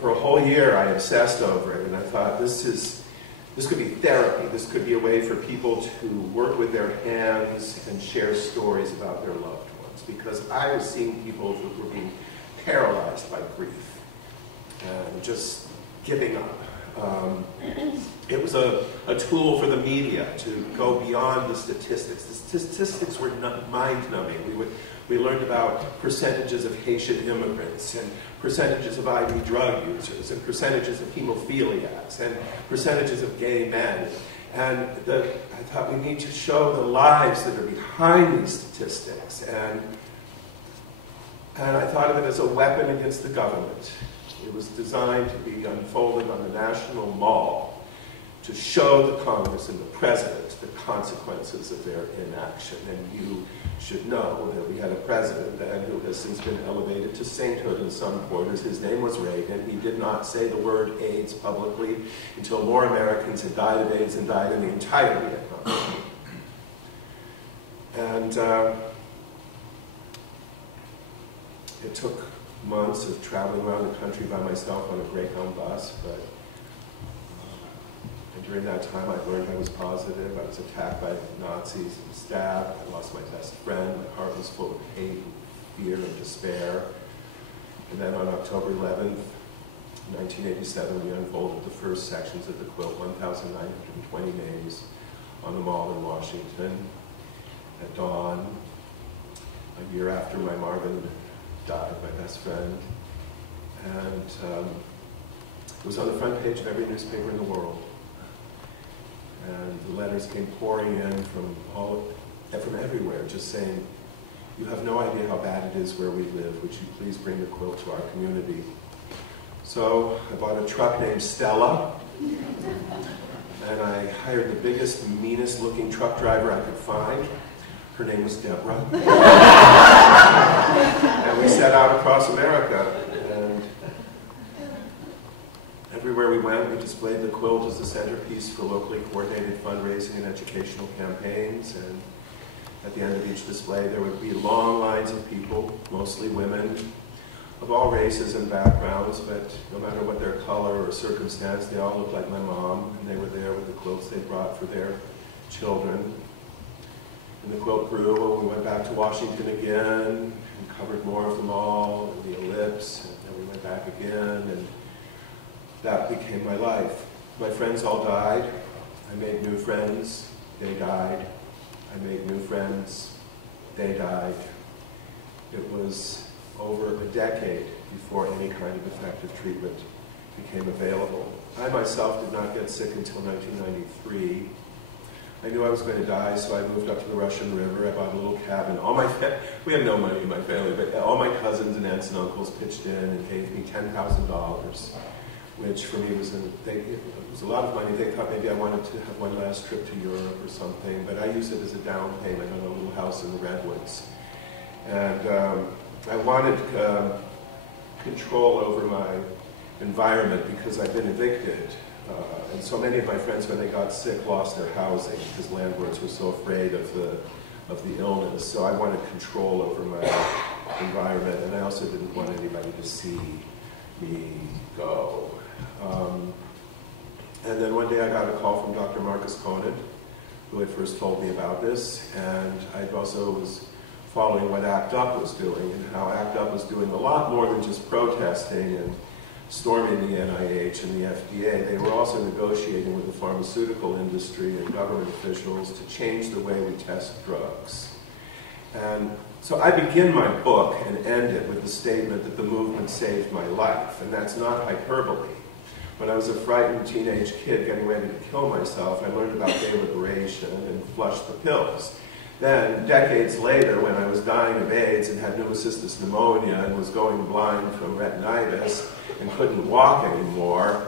For a whole year, I obsessed over it, and I thought, this could be therapy. This could be a way for people to work with their hands and share stories about their loved ones, because I was seeing people who were being paralyzed by grief and just giving up. It was a tool for the media to go beyond the statistics. The statistics were mind-numbing. We learned about percentages of Haitian immigrants, and percentages of IV drug users, and percentages of hemophiliacs, and percentages of gay men. And I thought we need to show the lives that are behind these statistics. And I thought of it as a weapon against the government. It was designed to be unfolded on the National Mall to show the Congress and the President the consequences of their inaction. And you should know that we had a president who has since been elevated to sainthood in some quarters. His name was Reagan. He did not say the word AIDS publicly until more Americans had died of AIDS and died in the entire Vietnam War. And it took months of traveling around the country by myself on a Greyhound bus, but during that time, I learned I was positive. I was attacked by Nazis and stabbed. I lost my best friend. My heart was full of hate, and fear, and despair. And then on October 11th, 1987, we unfolded the first sections of the quilt, 1,920 names, on the Mall in Washington at dawn, a year after my Marvin died, my best friend. And it was on the front page of every newspaper in the world. And the letters came pouring in from everywhere, just saying, you have no idea how bad it is where we live. Would you please bring the quilt to our community? So I bought a truck named Stella, and I hired the biggest, meanest looking truck driver I could find. Her name was Deborah. And we set out across America. And everywhere we went, we displayed the quilt as the centerpiece for locally coordinated fundraising and educational campaigns. And at the end of each display, there would be long lines of people, mostly women, of all races and backgrounds, but no matter what their color or circumstance, they all looked like my mom, and they were there with the quilts they brought for their children. And the quilt grew. We went back to Washington again and covered more of the mall and the ellipse, and then we went back again, and that became my life. My friends all died. I made new friends. They died. I made new friends. They died. It was over a decade before any kind of effective treatment became available. I myself did not get sick until 1993. I knew I was going to die, so I moved up to the Russian River. I bought a little cabin. We had no money in my family, but all my cousins and aunts and uncles pitched in and gave me $10,000, which for me was a lot of money. They thought maybe I wanted to have one last trip to Europe or something, but I used it as a down payment on a little house in the Redwoods. And I wanted control over my environment because I'd been evicted. And so many of my friends, when they got sick, lost their housing because landlords were so afraid of the illness. So I wanted control over my environment, and I also didn't want anybody to see me go. And then one day I got a call from Dr. Marcus Conant, who had first told me about this, and I also was following what ACT UP was doing, and how ACT UP was doing a lot more than just protesting and storming the NIH and the FDA. They were also negotiating with the pharmaceutical industry and government officials to change the way we test drugs. And so I begin my book and end it with the statement that the movement saved my life, and that's not hyperbole. When I was a frightened teenage kid getting ready to kill myself, I learned about gay liberation and flushed the pills. Then, decades later, when I was dying of AIDS and had pneumocystis pneumonia and was going blind from retinitis and couldn't walk anymore,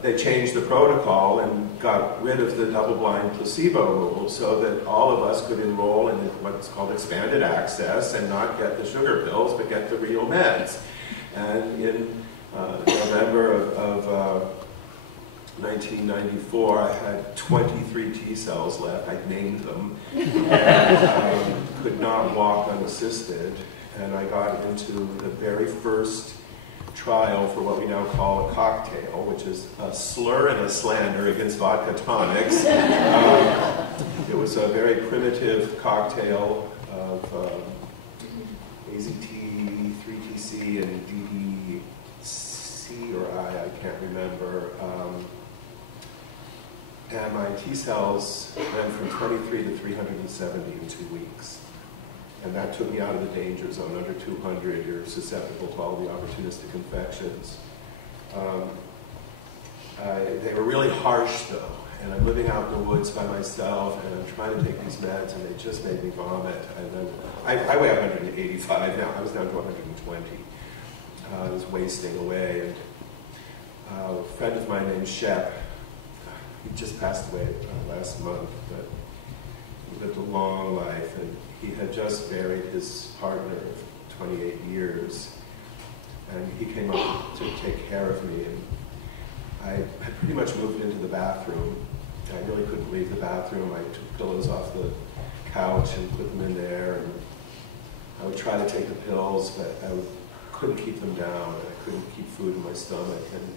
they changed the protocol and got rid of the double-blind placebo rule so that all of us could enroll in what's called expanded access and not get the sugar pills, but get the real meds. And in November of 1994, I had 23 T cells left. I named them. And, could not walk unassisted. And I got into the very first trial for what we now call a cocktail, which is a slur and a slander against vodka tonics. It was a very primitive cocktail of AZT, 3TC, and DDC or I can't remember. And my T cells went from 23 to 370 in 2 weeks. And that took me out of the danger zone. Under 200, you're susceptible to all the opportunistic infections. They were really harsh, though. And I'm living out in the woods by myself, and I'm trying to take these meds, and they just made me vomit. And then I weigh 185 now. I was down to 120. I was wasting away. And a friend of mine named Shep, he just passed away last month, but he lived a long life, and he had just buried his partner of 28 years, and he came up to take care of me, and I had pretty much moved into the bathroom. I really couldn't leave the bathroom. I took pillows off the couch and put them in there, and I would try to take the pills, but I couldn't keep them down, and I couldn't keep food in my stomach. And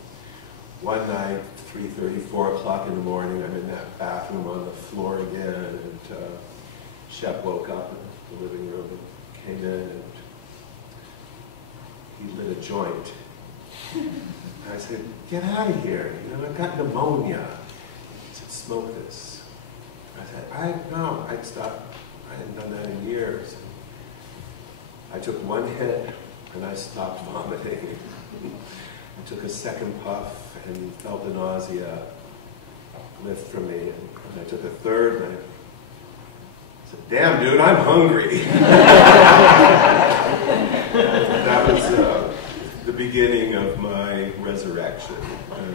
one night, 3:30, 4 o'clock in the morning, I'm in that bathroom on the floor again, and Shep woke up in the living room and came in, and he lit a joint. And I said, "Get out of here, I've got pneumonia." He said, "Smoke this." I said, no, I'd stopped. I hadn't done that in years. I took one hit, and I stopped vomiting. I took a second puff and felt the nausea lift from me. And I took a third, and I said, "Damn, dude, I'm hungry." That was the beginning of my resurrection. And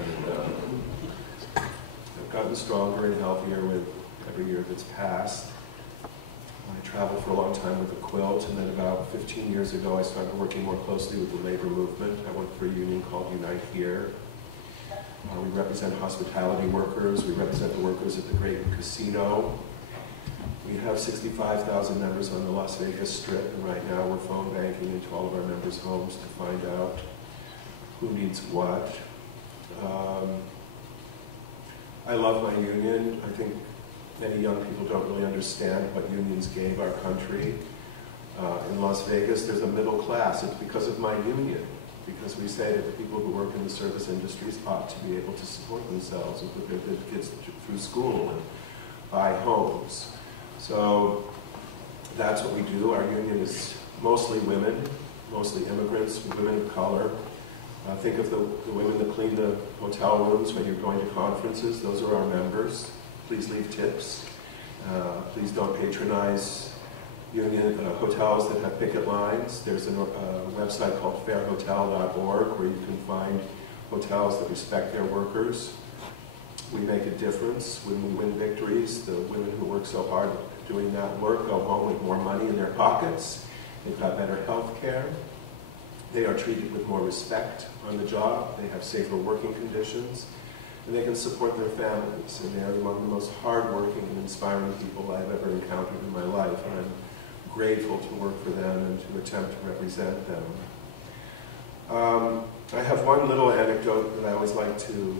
I've gotten stronger and healthier with every year that's passed. I traveled for a long time with the Quilt, and then about 15 years ago I started working more closely with the labor movement. I worked for a union called Unite Here. We represent hospitality workers. We represent the workers at the Great Casino. We have 65,000 members on the Las Vegas Strip, and right now we're phone banking into all of our members' homes to find out who needs what. I love my union. I think many young people don't really understand what unions gave our country. In Las Vegas, there's a middle class. It's because of my union, because we say that the people who work in the service industries ought to be able to support themselves and put their kids through school and buy homes. So that's what we do. Our union is mostly women, mostly immigrants, women of color. Think of the women that clean the hotel rooms when you're going to conferences. Those are our members. Please leave tips. Please don't patronize union hotels that have picket lines. There's a website called fairhotel.org where you can find hotels that respect their workers. We make a difference when we win victories. The women who work so hard doing that work go home with more money in their pockets. They've got better health care. They are treated with more respect on the job. They have safer working conditions. And they can support their families. And they are among the most hardworking and inspiring people I've ever encountered in my life. And I'm grateful to work for them and to attempt to represent them. I have one little anecdote that I always like to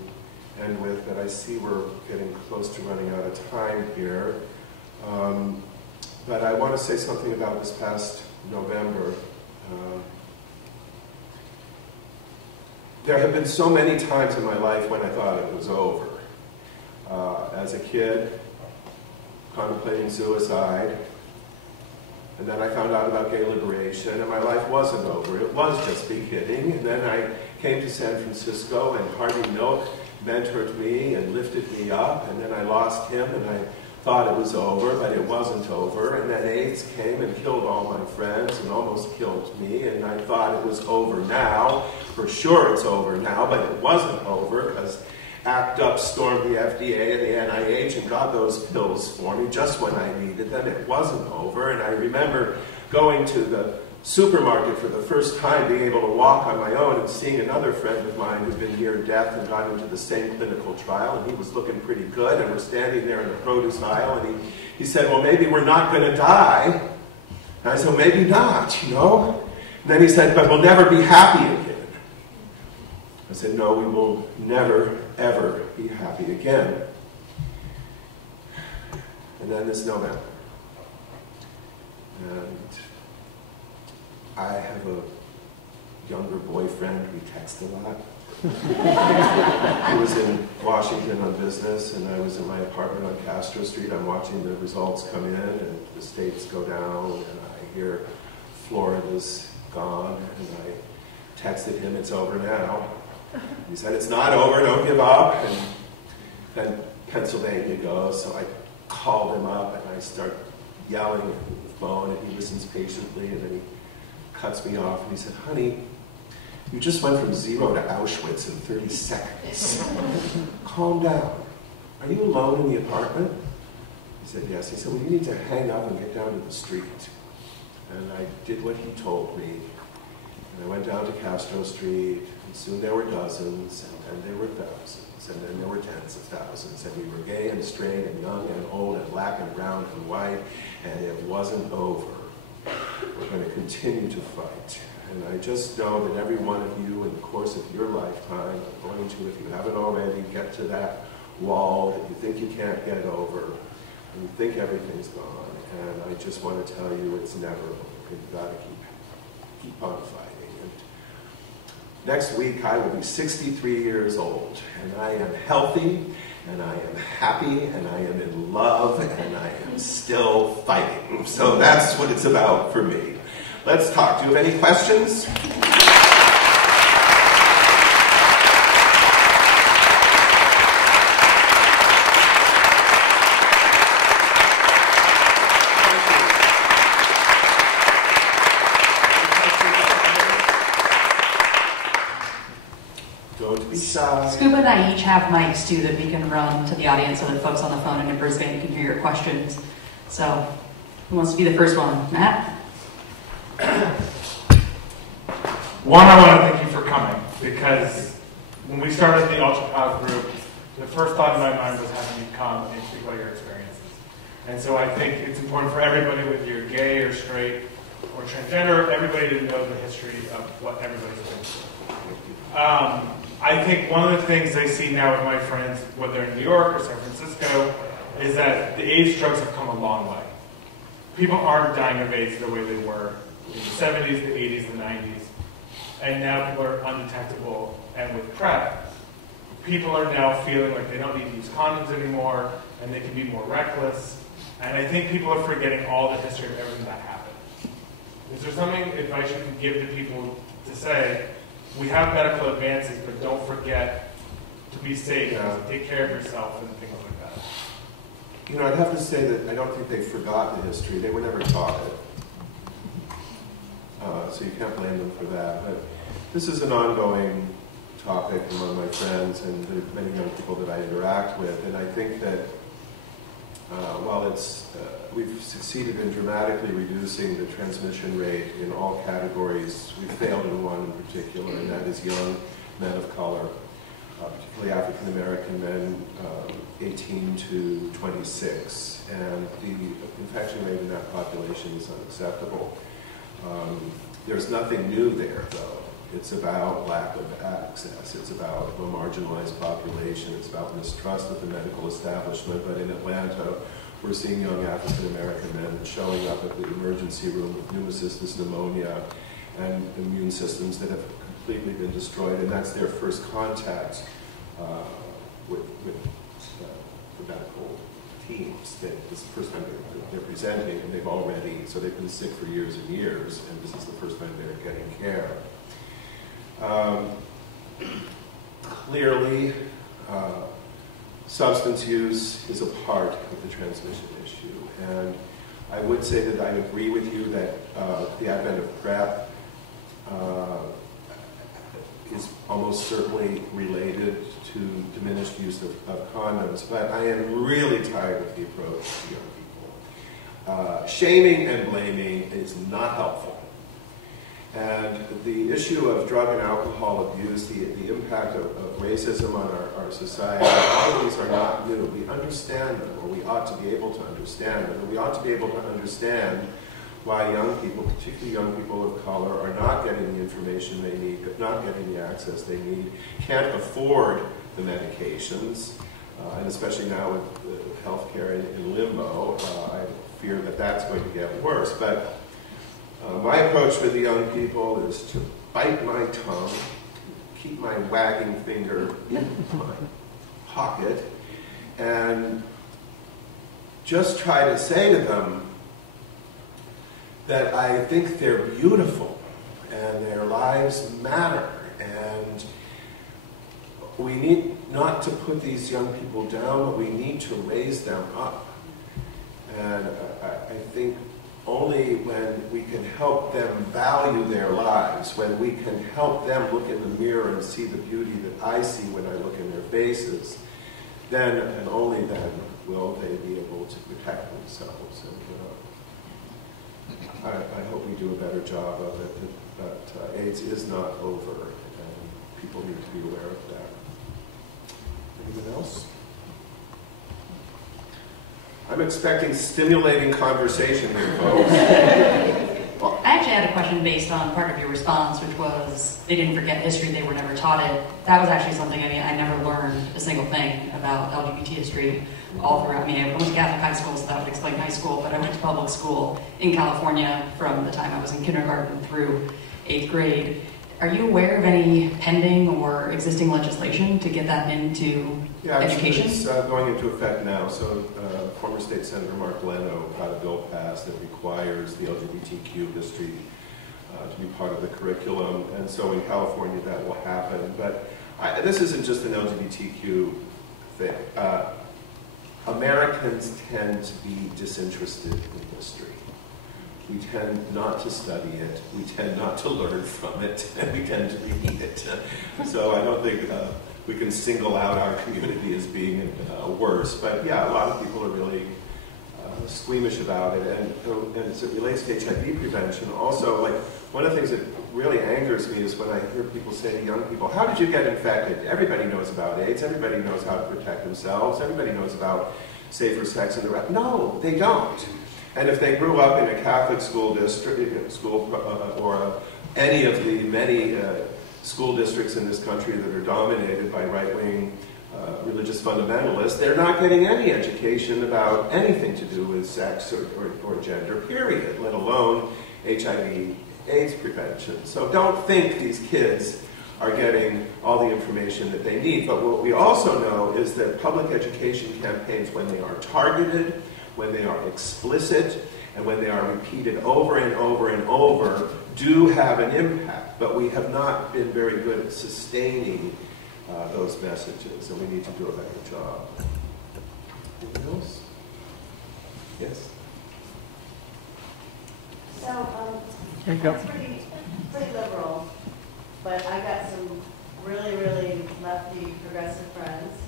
end with, but I see we're getting close to running out of time here. But I want to say something about this past November. There have been so many times in my life when I thought it was over. As a kid, contemplating suicide, and then I found out about gay liberation, and my life wasn't over. It was just beginning, and then I came to San Francisco, and Harvey Milk mentored me and lifted me up, and then I lost him, and I thought it was over, but it wasn't over, and then AIDS came and killed all my friends and almost killed me, and I thought it was over now. For sure it's over now, but it wasn't over, because ACT UP stormed the FDA and the NIH and got those pills for me just when I needed them. It wasn't over, and I remember going to the supermarket for the first time, being able to walk on my own and seeing another friend of mine who'd been near death and got into the same clinical trial, and he was looking pretty good, and we're standing there in the produce aisle, and he said, well, maybe we're not going to die. And I said, well, maybe not, you know? And then he said, but we'll never be happy again. I said, no, we will never, ever be happy again. And then this November. And I have a younger boyfriend. We text a lot. He was in Washington on business, and I was in my apartment on Castro Street. I'm watching the results come in, and the states go down, and I hear Florida's gone, and I texted him, it's over now. He said, it's not over, don't give up. And then Pennsylvania goes, so I called him up, and I start yelling at the phone, and he listens patiently, and then he cuts me off, and he said, honey, you just went from 0 to Auschwitz in 30 seconds. Calm down. Are you alone in the apartment? He said, yes. He said, well, you need to hang up and get down to the street. And I did what he told me. And I went down to Castro Street, and soon there were dozens, and then there were thousands, and then there were tens of thousands, and we were gay and straight and young and old and black and brown and white, and it wasn't over. We're going to continue to fight. And I just know that every one of you in the course of your lifetime are going to, if you haven't already, get to that wall that you think you can't get over, and you think everything's gone. And I just want to tell you it's never over. You've got to keep on fighting. And next week I will be 63 years old, and I am healthy, and I am happy, and I am in love, and I am still fighting. So that's what it's about for me. Let's talk. Do you have any questions? Don't be shy. Scuba and I each have mics too that we can run to the audience so that folks on the phone and in Brisbane can hear your questions. So, who wants to be the first one? Matt? One, I want to thank you for coming, because when we started the UltraProud group, the first thought in my mind was having you come and speak about your experiences. And so I think it's important for everybody, whether you're gay or straight or transgender, everybody to know the history of what everybody's been through. I think one of the things I see now with my friends, whether in New York or San Francisco, is that the AIDS drugs have come a long way. People aren't dying of AIDS the way they were in the 70s, the 80s, the 90s. And now people are undetectable. And with PrEP, people are now feeling like they don't need to use condoms anymore, and they can be more reckless. And I think people are forgetting all the history of everything that happened. Is there something advice you can give to people to say, we have medical advances, but don't forget to be safe, take care of yourself, and things like that? You know, I'd have to say that I don't think they forgot the history. They were never taught it. So you can't blame them for that. But this is an ongoing topic among my friends and the many young people that I interact with. And I think that while we've succeeded in dramatically reducing the transmission rate in all categories, we've failed in one in particular, and that is young men of color, particularly African American men, 18 to 26. And the infection rate in that population is unacceptable. There's nothing new there, though. It's about lack of access. It's about a marginalized population. It's about mistrust of the medical establishment. But in Atlanta, we're seeing young African American men showing up at the emergency room with pneumocystis pneumonia and immune systems that have completely been destroyed, and that's their first contact with the medical teams. This is the first time they're presenting, and they've already, so they've been sick for years and years, and this is the first time they're getting care. Clearly, substance use is a part of the transmission issue, and I would say that I agree with you that the advent of PrEP is almost certainly related to diminished use of condoms, but I am really tired of the approach to young people. Shaming and blaming is not helpful. And the issue of drug and alcohol abuse, the impact of racism on our society, all of these are not new. We understand them, or we ought to be able to understand them. And we ought to be able to understand why young people, particularly young people of color, are not getting the information they need, not getting the access they need, can't afford the medications, and especially now with healthcare in limbo, I fear that that's going to get worse. But my approach with the young people is to bite my tongue, keep my wagging finger in my pocket, and just try to say to them that I think they're beautiful and their lives matter, and we need not to put these young people down, but we need to raise them up. And I think only when we can help them value their lives, when we can help them look in the mirror and see the beauty that I see when I look in their faces, then and only then will they be able to protect themselves. And I hope we do a better job of it, but AIDS is not over, and people need to be aware of that. Anyone else? I'm expecting stimulating conversation here, folks. Well, I actually had a question based on part of your response, which was they didn't forget history, they were never taught it. That was actually something, I never learned a single thing about LGBT history all throughout. I went to Catholic high school, so that would explain high school, but I went to public school in California from the time I was in kindergarten through 8th grade. Are you aware of any pending or existing legislation to get that into education? It's going into effect now. So former State Senator Mark Leno got a bill passed that requires the LGBTQ history to be part of the curriculum. And so in California that will happen. But this isn't just an LGBTQ thing. Americans tend to be disinterested in history. We tend not to study it, we tend not to learn from it, and we tend to repeat it. So I don't think we can single out our community as being worse. But yeah, a lot of people are really squeamish about it. And as it relates to HIV prevention, also, like, one of the things that really angers me is when I hear people say to young people, how did you get infected? Everybody knows about AIDS, everybody knows how to protect themselves, everybody knows about safer sex and the rest. No, they don't. And if they grew up in a Catholic school district, or any of the many school districts in this country that are dominated by right-wing religious fundamentalists, they're not getting any education about anything to do with sex or gender, period, let alone HIV/AIDS prevention. So don't think these kids are getting all the information that they need. But what we also know is that public education campaigns, when they are targeted, when they are explicit, and when they are repeated over and over and over, do have an impact. But we have not been very good at sustaining those messages, and we need to do a better job. Anything else? Yes? So, it's pretty liberal, but I got some really, really lefty progressive friends.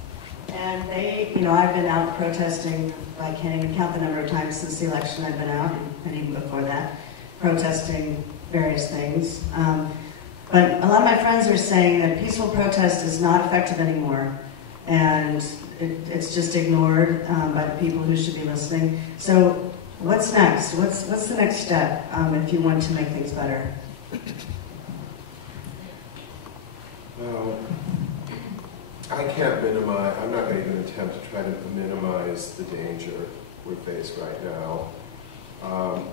And they, I've been out protesting, I can't even count the number of times since the election I've been out, and even before that, protesting various things. But a lot of my friends are saying that peaceful protest is not effective anymore, and it's just ignored by the people who should be listening. So what's next? What's the next step if you want to make things better? I can't minimize, I'm not going to even attempt to try to minimize the danger we're faced right now.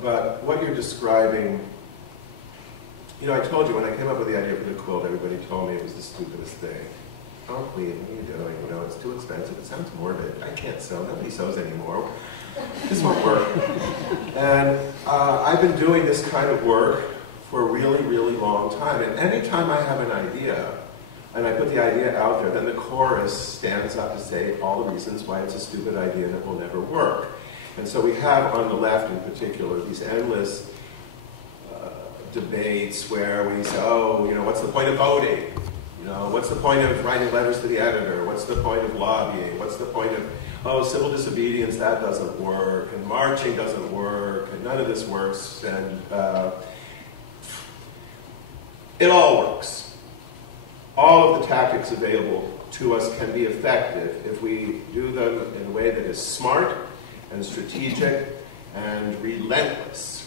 But what you're describing, you know, I told you when I came up with the idea for the quilt, everybody told me it was the stupidest thing. Oh, Cleve, what are you doing? You know, it's too expensive. It sounds morbid. I can't sew. Nobody sews anymore. This won't work. And I've been doing this kind of work for a really, really long time. And anytime I have an idea, and I put the idea out there, then the chorus stands up to say all the reasons why it's a stupid idea and it will never work. And so we have on the left in particular these endless debates where we say, oh, you know, what's the point of voting? You know, what's the point of writing letters to the editor? What's the point of lobbying? What's the point of, oh, civil disobedience, that doesn't work, and marching doesn't work, and none of this works, and it all works. All of the tactics available to us can be effective if we do them in a way that is smart and strategic and relentless.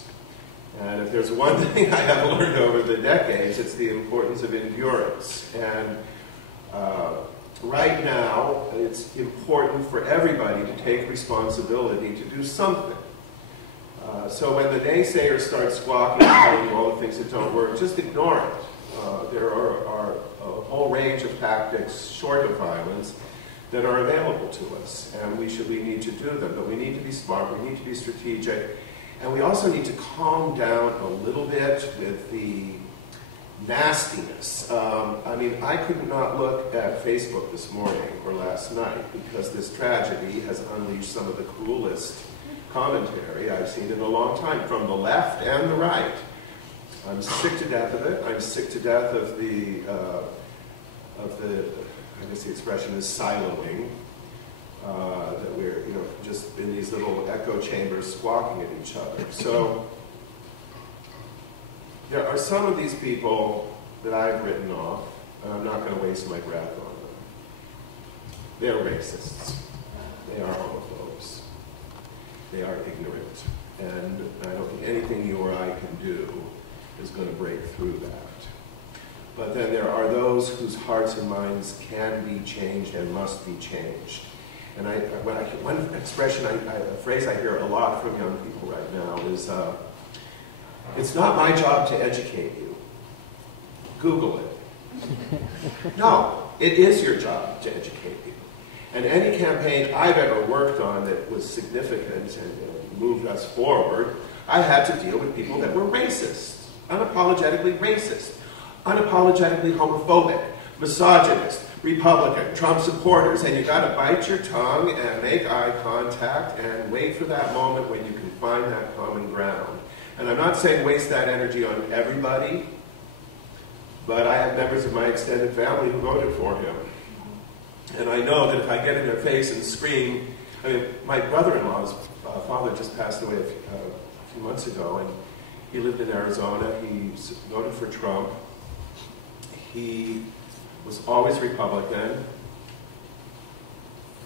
And if there's one thing I have learned over the decades, it's the importance of endurance. And right now, it's important for everybody to take responsibility to do something. So when the naysayers start squawking and telling you all the things that don't work, just ignore it. There are a whole range of tactics, short of violence, that are available to us. And we need to do them. But we need to be smart, we need to be strategic. And we also need to calm down a little bit with the nastiness. I mean, I could not look at Facebook this morning or last night because this tragedy has unleashed some of the cruelest commentary I've seen in a long time, from the left and the right. I'm sick to death of it. I'm sick to death of the I guess the expression is siloing. That we're, you know, just in these little echo chambers squawking at each other. So there are some of these people that I've written off, and I'm not going to waste my breath on them. They're racists. They are homophobes. They are ignorant. And I don't think anything you or I can do is going to break through that. But then there are those whose hearts and minds can be changed and must be changed. And one expression, a phrase I hear a lot from young people right now is, it's not my job to educate you. Google it. No, it is your job to educate you. And any campaign I've ever worked on that was significant and moved us forward, I had to deal with people that were racist, unapologetically homophobic, misogynist, Republican, Trump supporters, and you got to bite your tongue and make eye contact and wait for that moment when you can find that common ground. And I'm not saying waste that energy on everybody, but I have members of my extended family who voted for him. And I know that if I get in their face and scream, I mean, my brother-in-law's father just passed away a few months ago, and he lived in Arizona. He voted for Trump. He was always Republican,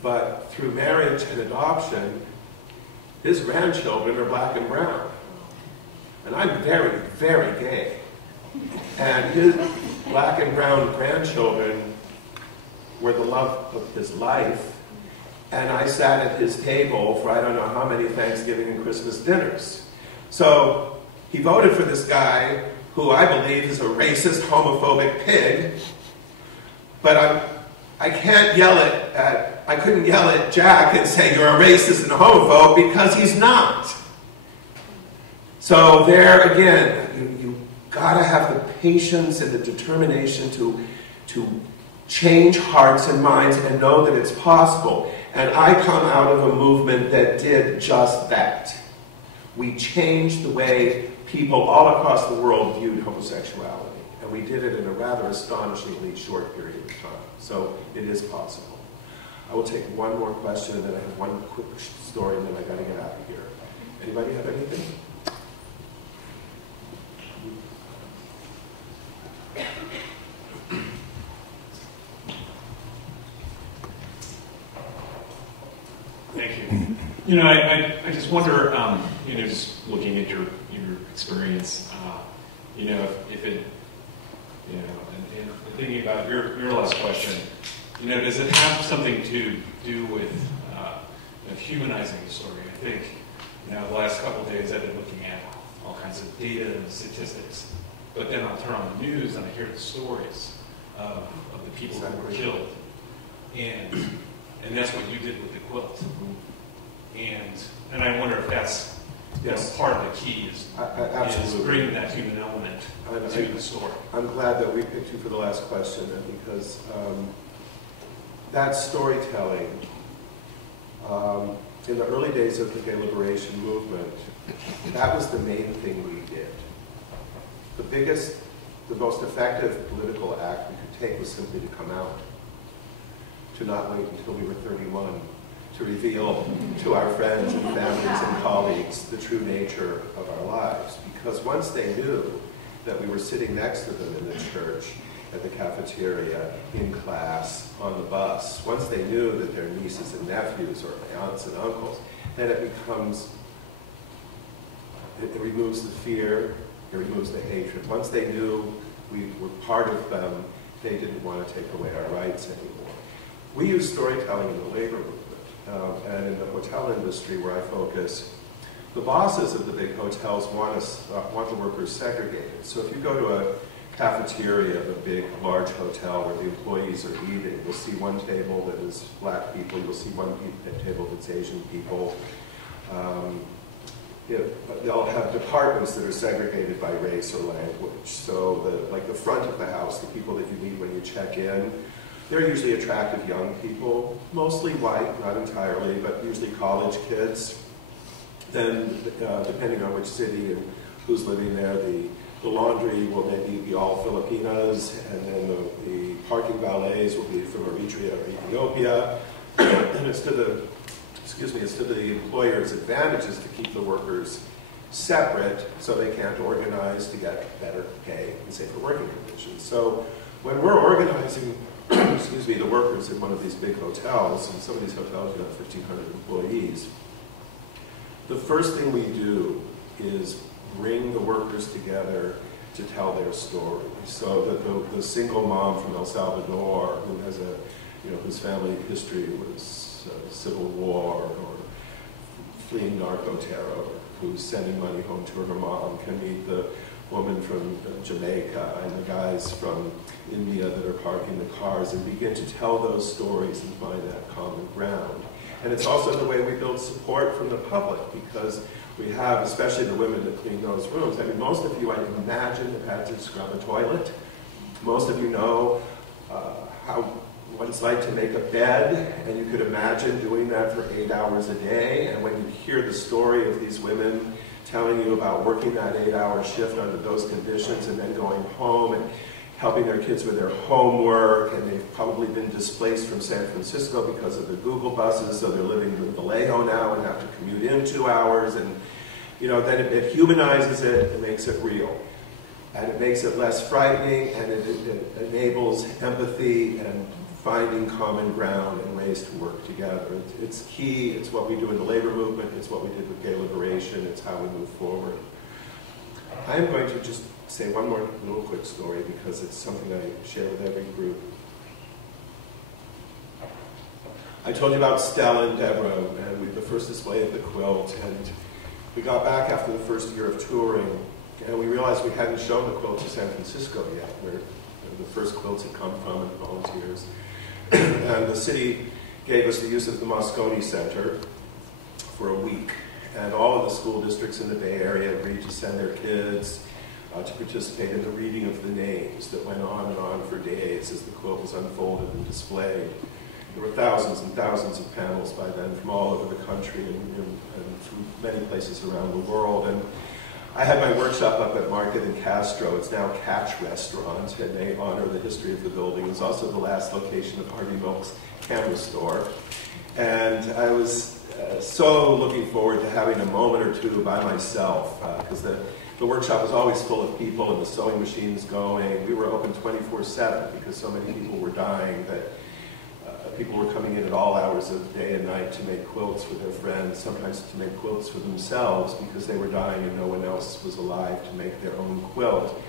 but through marriage and adoption, his grandchildren are black and brown. And I'm very, very gay. And his black and brown grandchildren were the love of his life, and I sat at his table for I don't know how many Thanksgiving and Christmas dinners. So he voted for this guy who I believe is a racist, homophobic pig. But I couldn't yell at Jack and say you're a racist and a homophobe, because he's not. So there again, you gotta have the patience and the determination to change hearts and minds and know that it's possible. And I come out of a movement that did just that. We changed the way people all across the world viewed homosexuality. And we did it in a rather astonishingly short period of time. So it is possible. I will take one more question, and then I have one quick story, and then I got to get out of here. Anybody have anything? Thank you. You know, I just wonder, you know, just looking at your experience, you know, if it, you know, and thinking about your last question, you know, does it have something to do with of humanizing the story. I think, the last couple of days I've been looking at all kinds of data and statistics, but then I'll turn on the news and I hear the stories of the people who were killed, and that's what you did with the quilt. And I wonder if that's part of the key is bringing that human element to the story. I'm glad that we picked you for the last question, because that storytelling, in the early days of the gay liberation movement, that was the main thing we did. The biggest, the most effective political act we could take was simply to come out, to not wait until we were 31, to reveal to our friends and families and colleagues the true nature of our lives. Because once they knew that we were sitting next to them in the church, at the cafeteria, in class, on the bus, once they knew that their nieces and nephews or aunts and uncles, then it becomes, it removes the fear, it removes the hatred. Once they knew we were part of them, they didn't want to take away our rights anymore. We use storytelling in the labor movement, and in the hotel industry where I focus, the bosses of the big hotels want the workers segregated. So if you go to a cafeteria of a big, large hotel where the employees are eating, you'll see one table that is black people, you'll see one table that's Asian people. They'll have departments that are segregated by race or language. So like the front of the house, the people that you meet when you check in, they're usually attractive young people, mostly white, not entirely, but usually college kids. Then, depending on which city and who's living there, the laundry will maybe be all Filipinas, and then the parking valets will be from Eritrea or Ethiopia. And it's to the employer's advantages to keep the workers separate so they can't organize to get better pay and safer working conditions. So when we're organizing the workers in one of these big hotels, and some of these hotels have 1,500 employees, the first thing we do is bring the workers together to tell their story. So the single mom from El Salvador who has whose family history was civil war or fleeing narco terror, who's sending money home to her mom, can meet the woman from Jamaica and the guys from India that are parking the cars and begin to tell those stories and find that common ground. And it's also the way we build support from the public, because we have, especially the women that clean those rooms. I mean, most of you, I imagine, have had to scrub a toilet. Most of you know what it's like to make a bed, and you could imagine doing that for 8 hours a day. And when you hear the story of these women telling you about working that 8-hour shift under those conditions and then going home and helping their kids with their homework, and they've probably been displaced from San Francisco because of the Google buses, so they're living in Vallejo now and have to commute in 2 hours, and then it humanizes it, it makes it real. And it makes it less frightening, and it enables empathy and finding common ground and ways to work together. It's key, it's what we do in the labor movement, it's what we did with gay liberation, it's how we move forward. I'm going to just say one more little quick story because it's something I share with every group. I told you about Stella and Deborah and the first display of the quilt, and we got back after the first year of touring, and we realized we hadn't shown the quilt to San Francisco yet, where the first quilts had come from and volunteers. And the city gave us the use of the Moscone Center for a week, and all of the school districts in the Bay Area agreed to send their kids to participate in the reading of the names that went on and on for days as the quilt was unfolded and displayed. There were thousands and thousands of panels by then from all over the country and from many places around the world. And I had my workshop up at Market in Castro. It's now Catch Restaurant, and they honor the history of the building. It's also the last location of Harvey Milk's camera store. And I was so looking forward to having a moment or two by myself, because the workshop was always full of people and the sewing machines going. We were open 24/7 because so many people were dying that people were coming in at all hours of the day and night to make quilts for their friends, sometimes to make quilts for themselves because they were dying and no one else was alive to make their own quilt.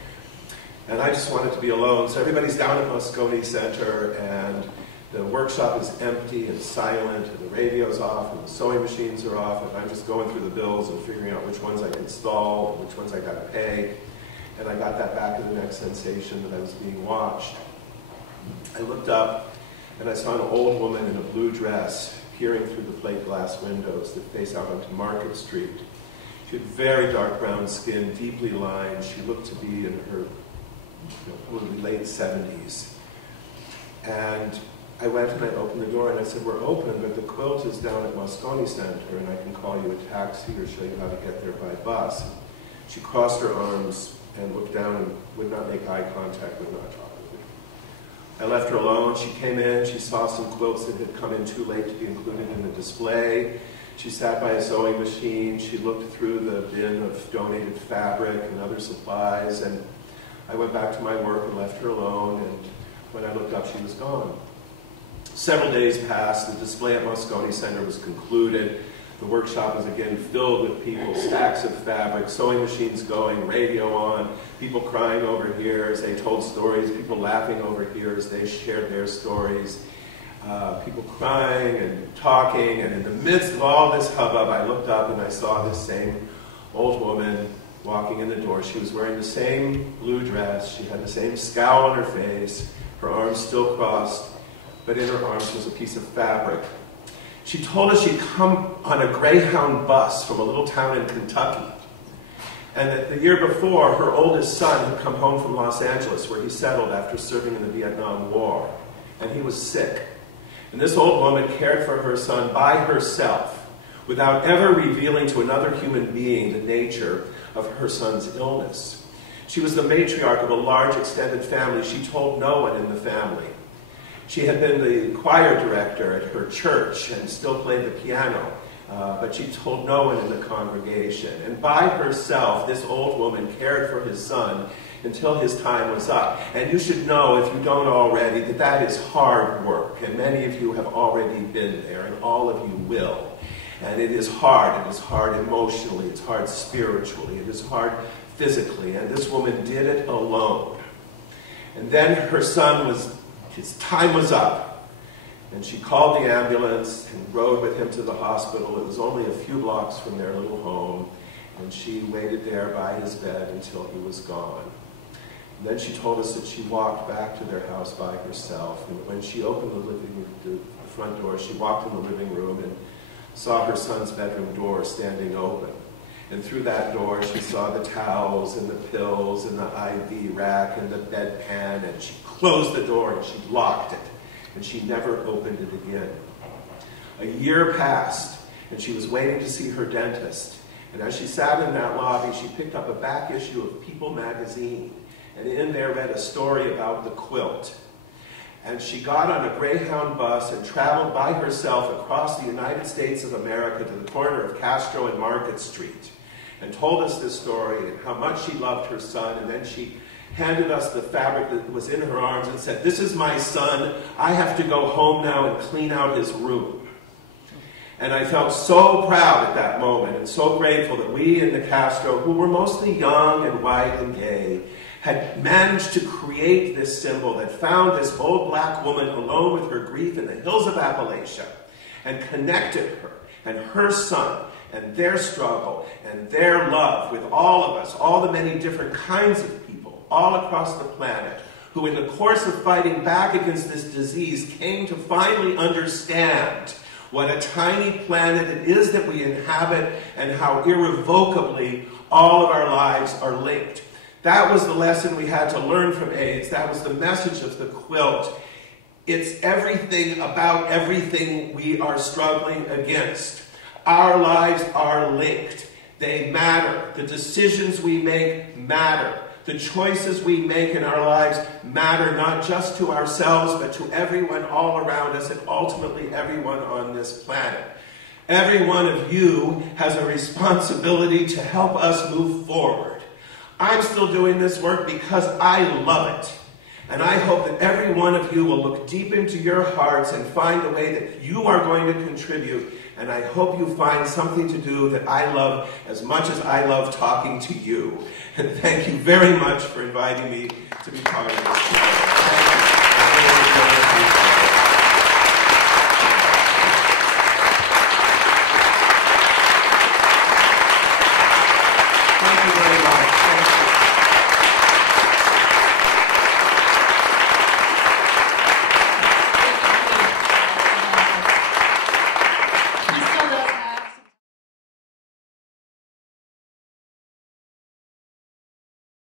And I just wanted to be alone. So everybody's down at Moscone Center, and The workshop is empty and silent, and the radio's off, and the sewing machines are off, and I'm just going through the bills and figuring out which ones I can install, and which ones I gotta pay. And I got that back of the neck sensation that I was being watched. I looked up, and I saw an old woman in a blue dress peering through the plate glass windows that face out onto Market Street. She had very dark brown skin, deeply lined. She looked to be in her probably late 70s. And I went and I opened the door and I said, "We're open, but the quilt is down at Moscone Center and I can call you a taxi or show you how to get there by bus." She crossed her arms and looked down and would not make eye contact, would not talk with me. I left her alone. She came in, she saw some quilts that had come in too late to be included in the display. She sat by a sewing machine. She looked through the bin of donated fabric and other supplies, and I went back to my work and left her alone, and when I looked up, she was gone. Several days passed. The display at Moscone Center was concluded. The workshop was again filled with people, stacks of fabric, sewing machines going, radio on, people crying over here as they told stories, people laughing over here as they shared their stories, people crying and talking, and in the midst of all this hubbub, I looked up and I saw this same old woman walking in the door. She was wearing the same blue dress, she had the same scowl on her face, her arms still crossed, but in her arms was a piece of fabric. She told us she'd come on a Greyhound bus from a little town in Kentucky, and that the year before, her oldest son had come home from Los Angeles, where he settled after serving in the Vietnam War, and he was sick. And this old woman cared for her son by herself, without ever revealing to another human being the nature of her son's illness. She was the matriarch of a large extended family. She told no one in the family. She had been the choir director at her church and still played the piano, but she told no one in the congregation. And by herself, this old woman cared for his son until his time was up. And you should know, if you don't already, that that is hard work. And many of you have already been there, and all of you will. And it is hard. It is hard emotionally. It's hard spiritually. It is hard physically. And this woman did it alone. And then her son his time was up. And she called the ambulance and rode with him to the hospital. It was only a few blocks from their little home. And she waited there by his bed until he was gone. And then she told us that she walked back to their house by herself. And when she opened the front door, she walked in the living room and saw her son's bedroom door standing open. And through that door, she saw the towels and the pills and the IV rack and the bedpan, and she closed the door and she locked it. And she never opened it again. A year passed, and she was waiting to see her dentist. And as she sat in that lobby, she picked up a back issue of People magazine, and in there read a story about the quilt. And she got on a Greyhound bus and traveled by herself across the United States of America to the corner of Castro and Market Street, and told us this story and how much she loved her son. And then she handed us the fabric that was in her arms and said, "This is my son. I have to go home now and clean out his room." And I felt so proud at that moment and so grateful that we in the Castro, who were mostly young and white and gay, had managed to create this symbol that found this old black woman alone with her grief in the hills of Appalachia and connected her and her son and their struggle and their love with all of us, all the many different kinds of people all across the planet who in the course of fighting back against this disease came to finally understand what a tiny planet it is that we inhabit and how irrevocably all of our lives are linked. That was the lesson we had to learn from AIDS. That was the message of the quilt. It's everything about everything we are struggling against. Our lives are linked. They matter. The decisions we make matter. The choices we make in our lives matter not just to ourselves, but to everyone all around us and ultimately everyone on this planet. Every one of you has a responsibility to help us move forward. I'm still doing this work because I love it. And I hope that every one of you will look deep into your hearts and find a way that you are going to contribute. And I hope you find something to do that I love as much as I love talking to you. And thank you very much for inviting me to be part of this.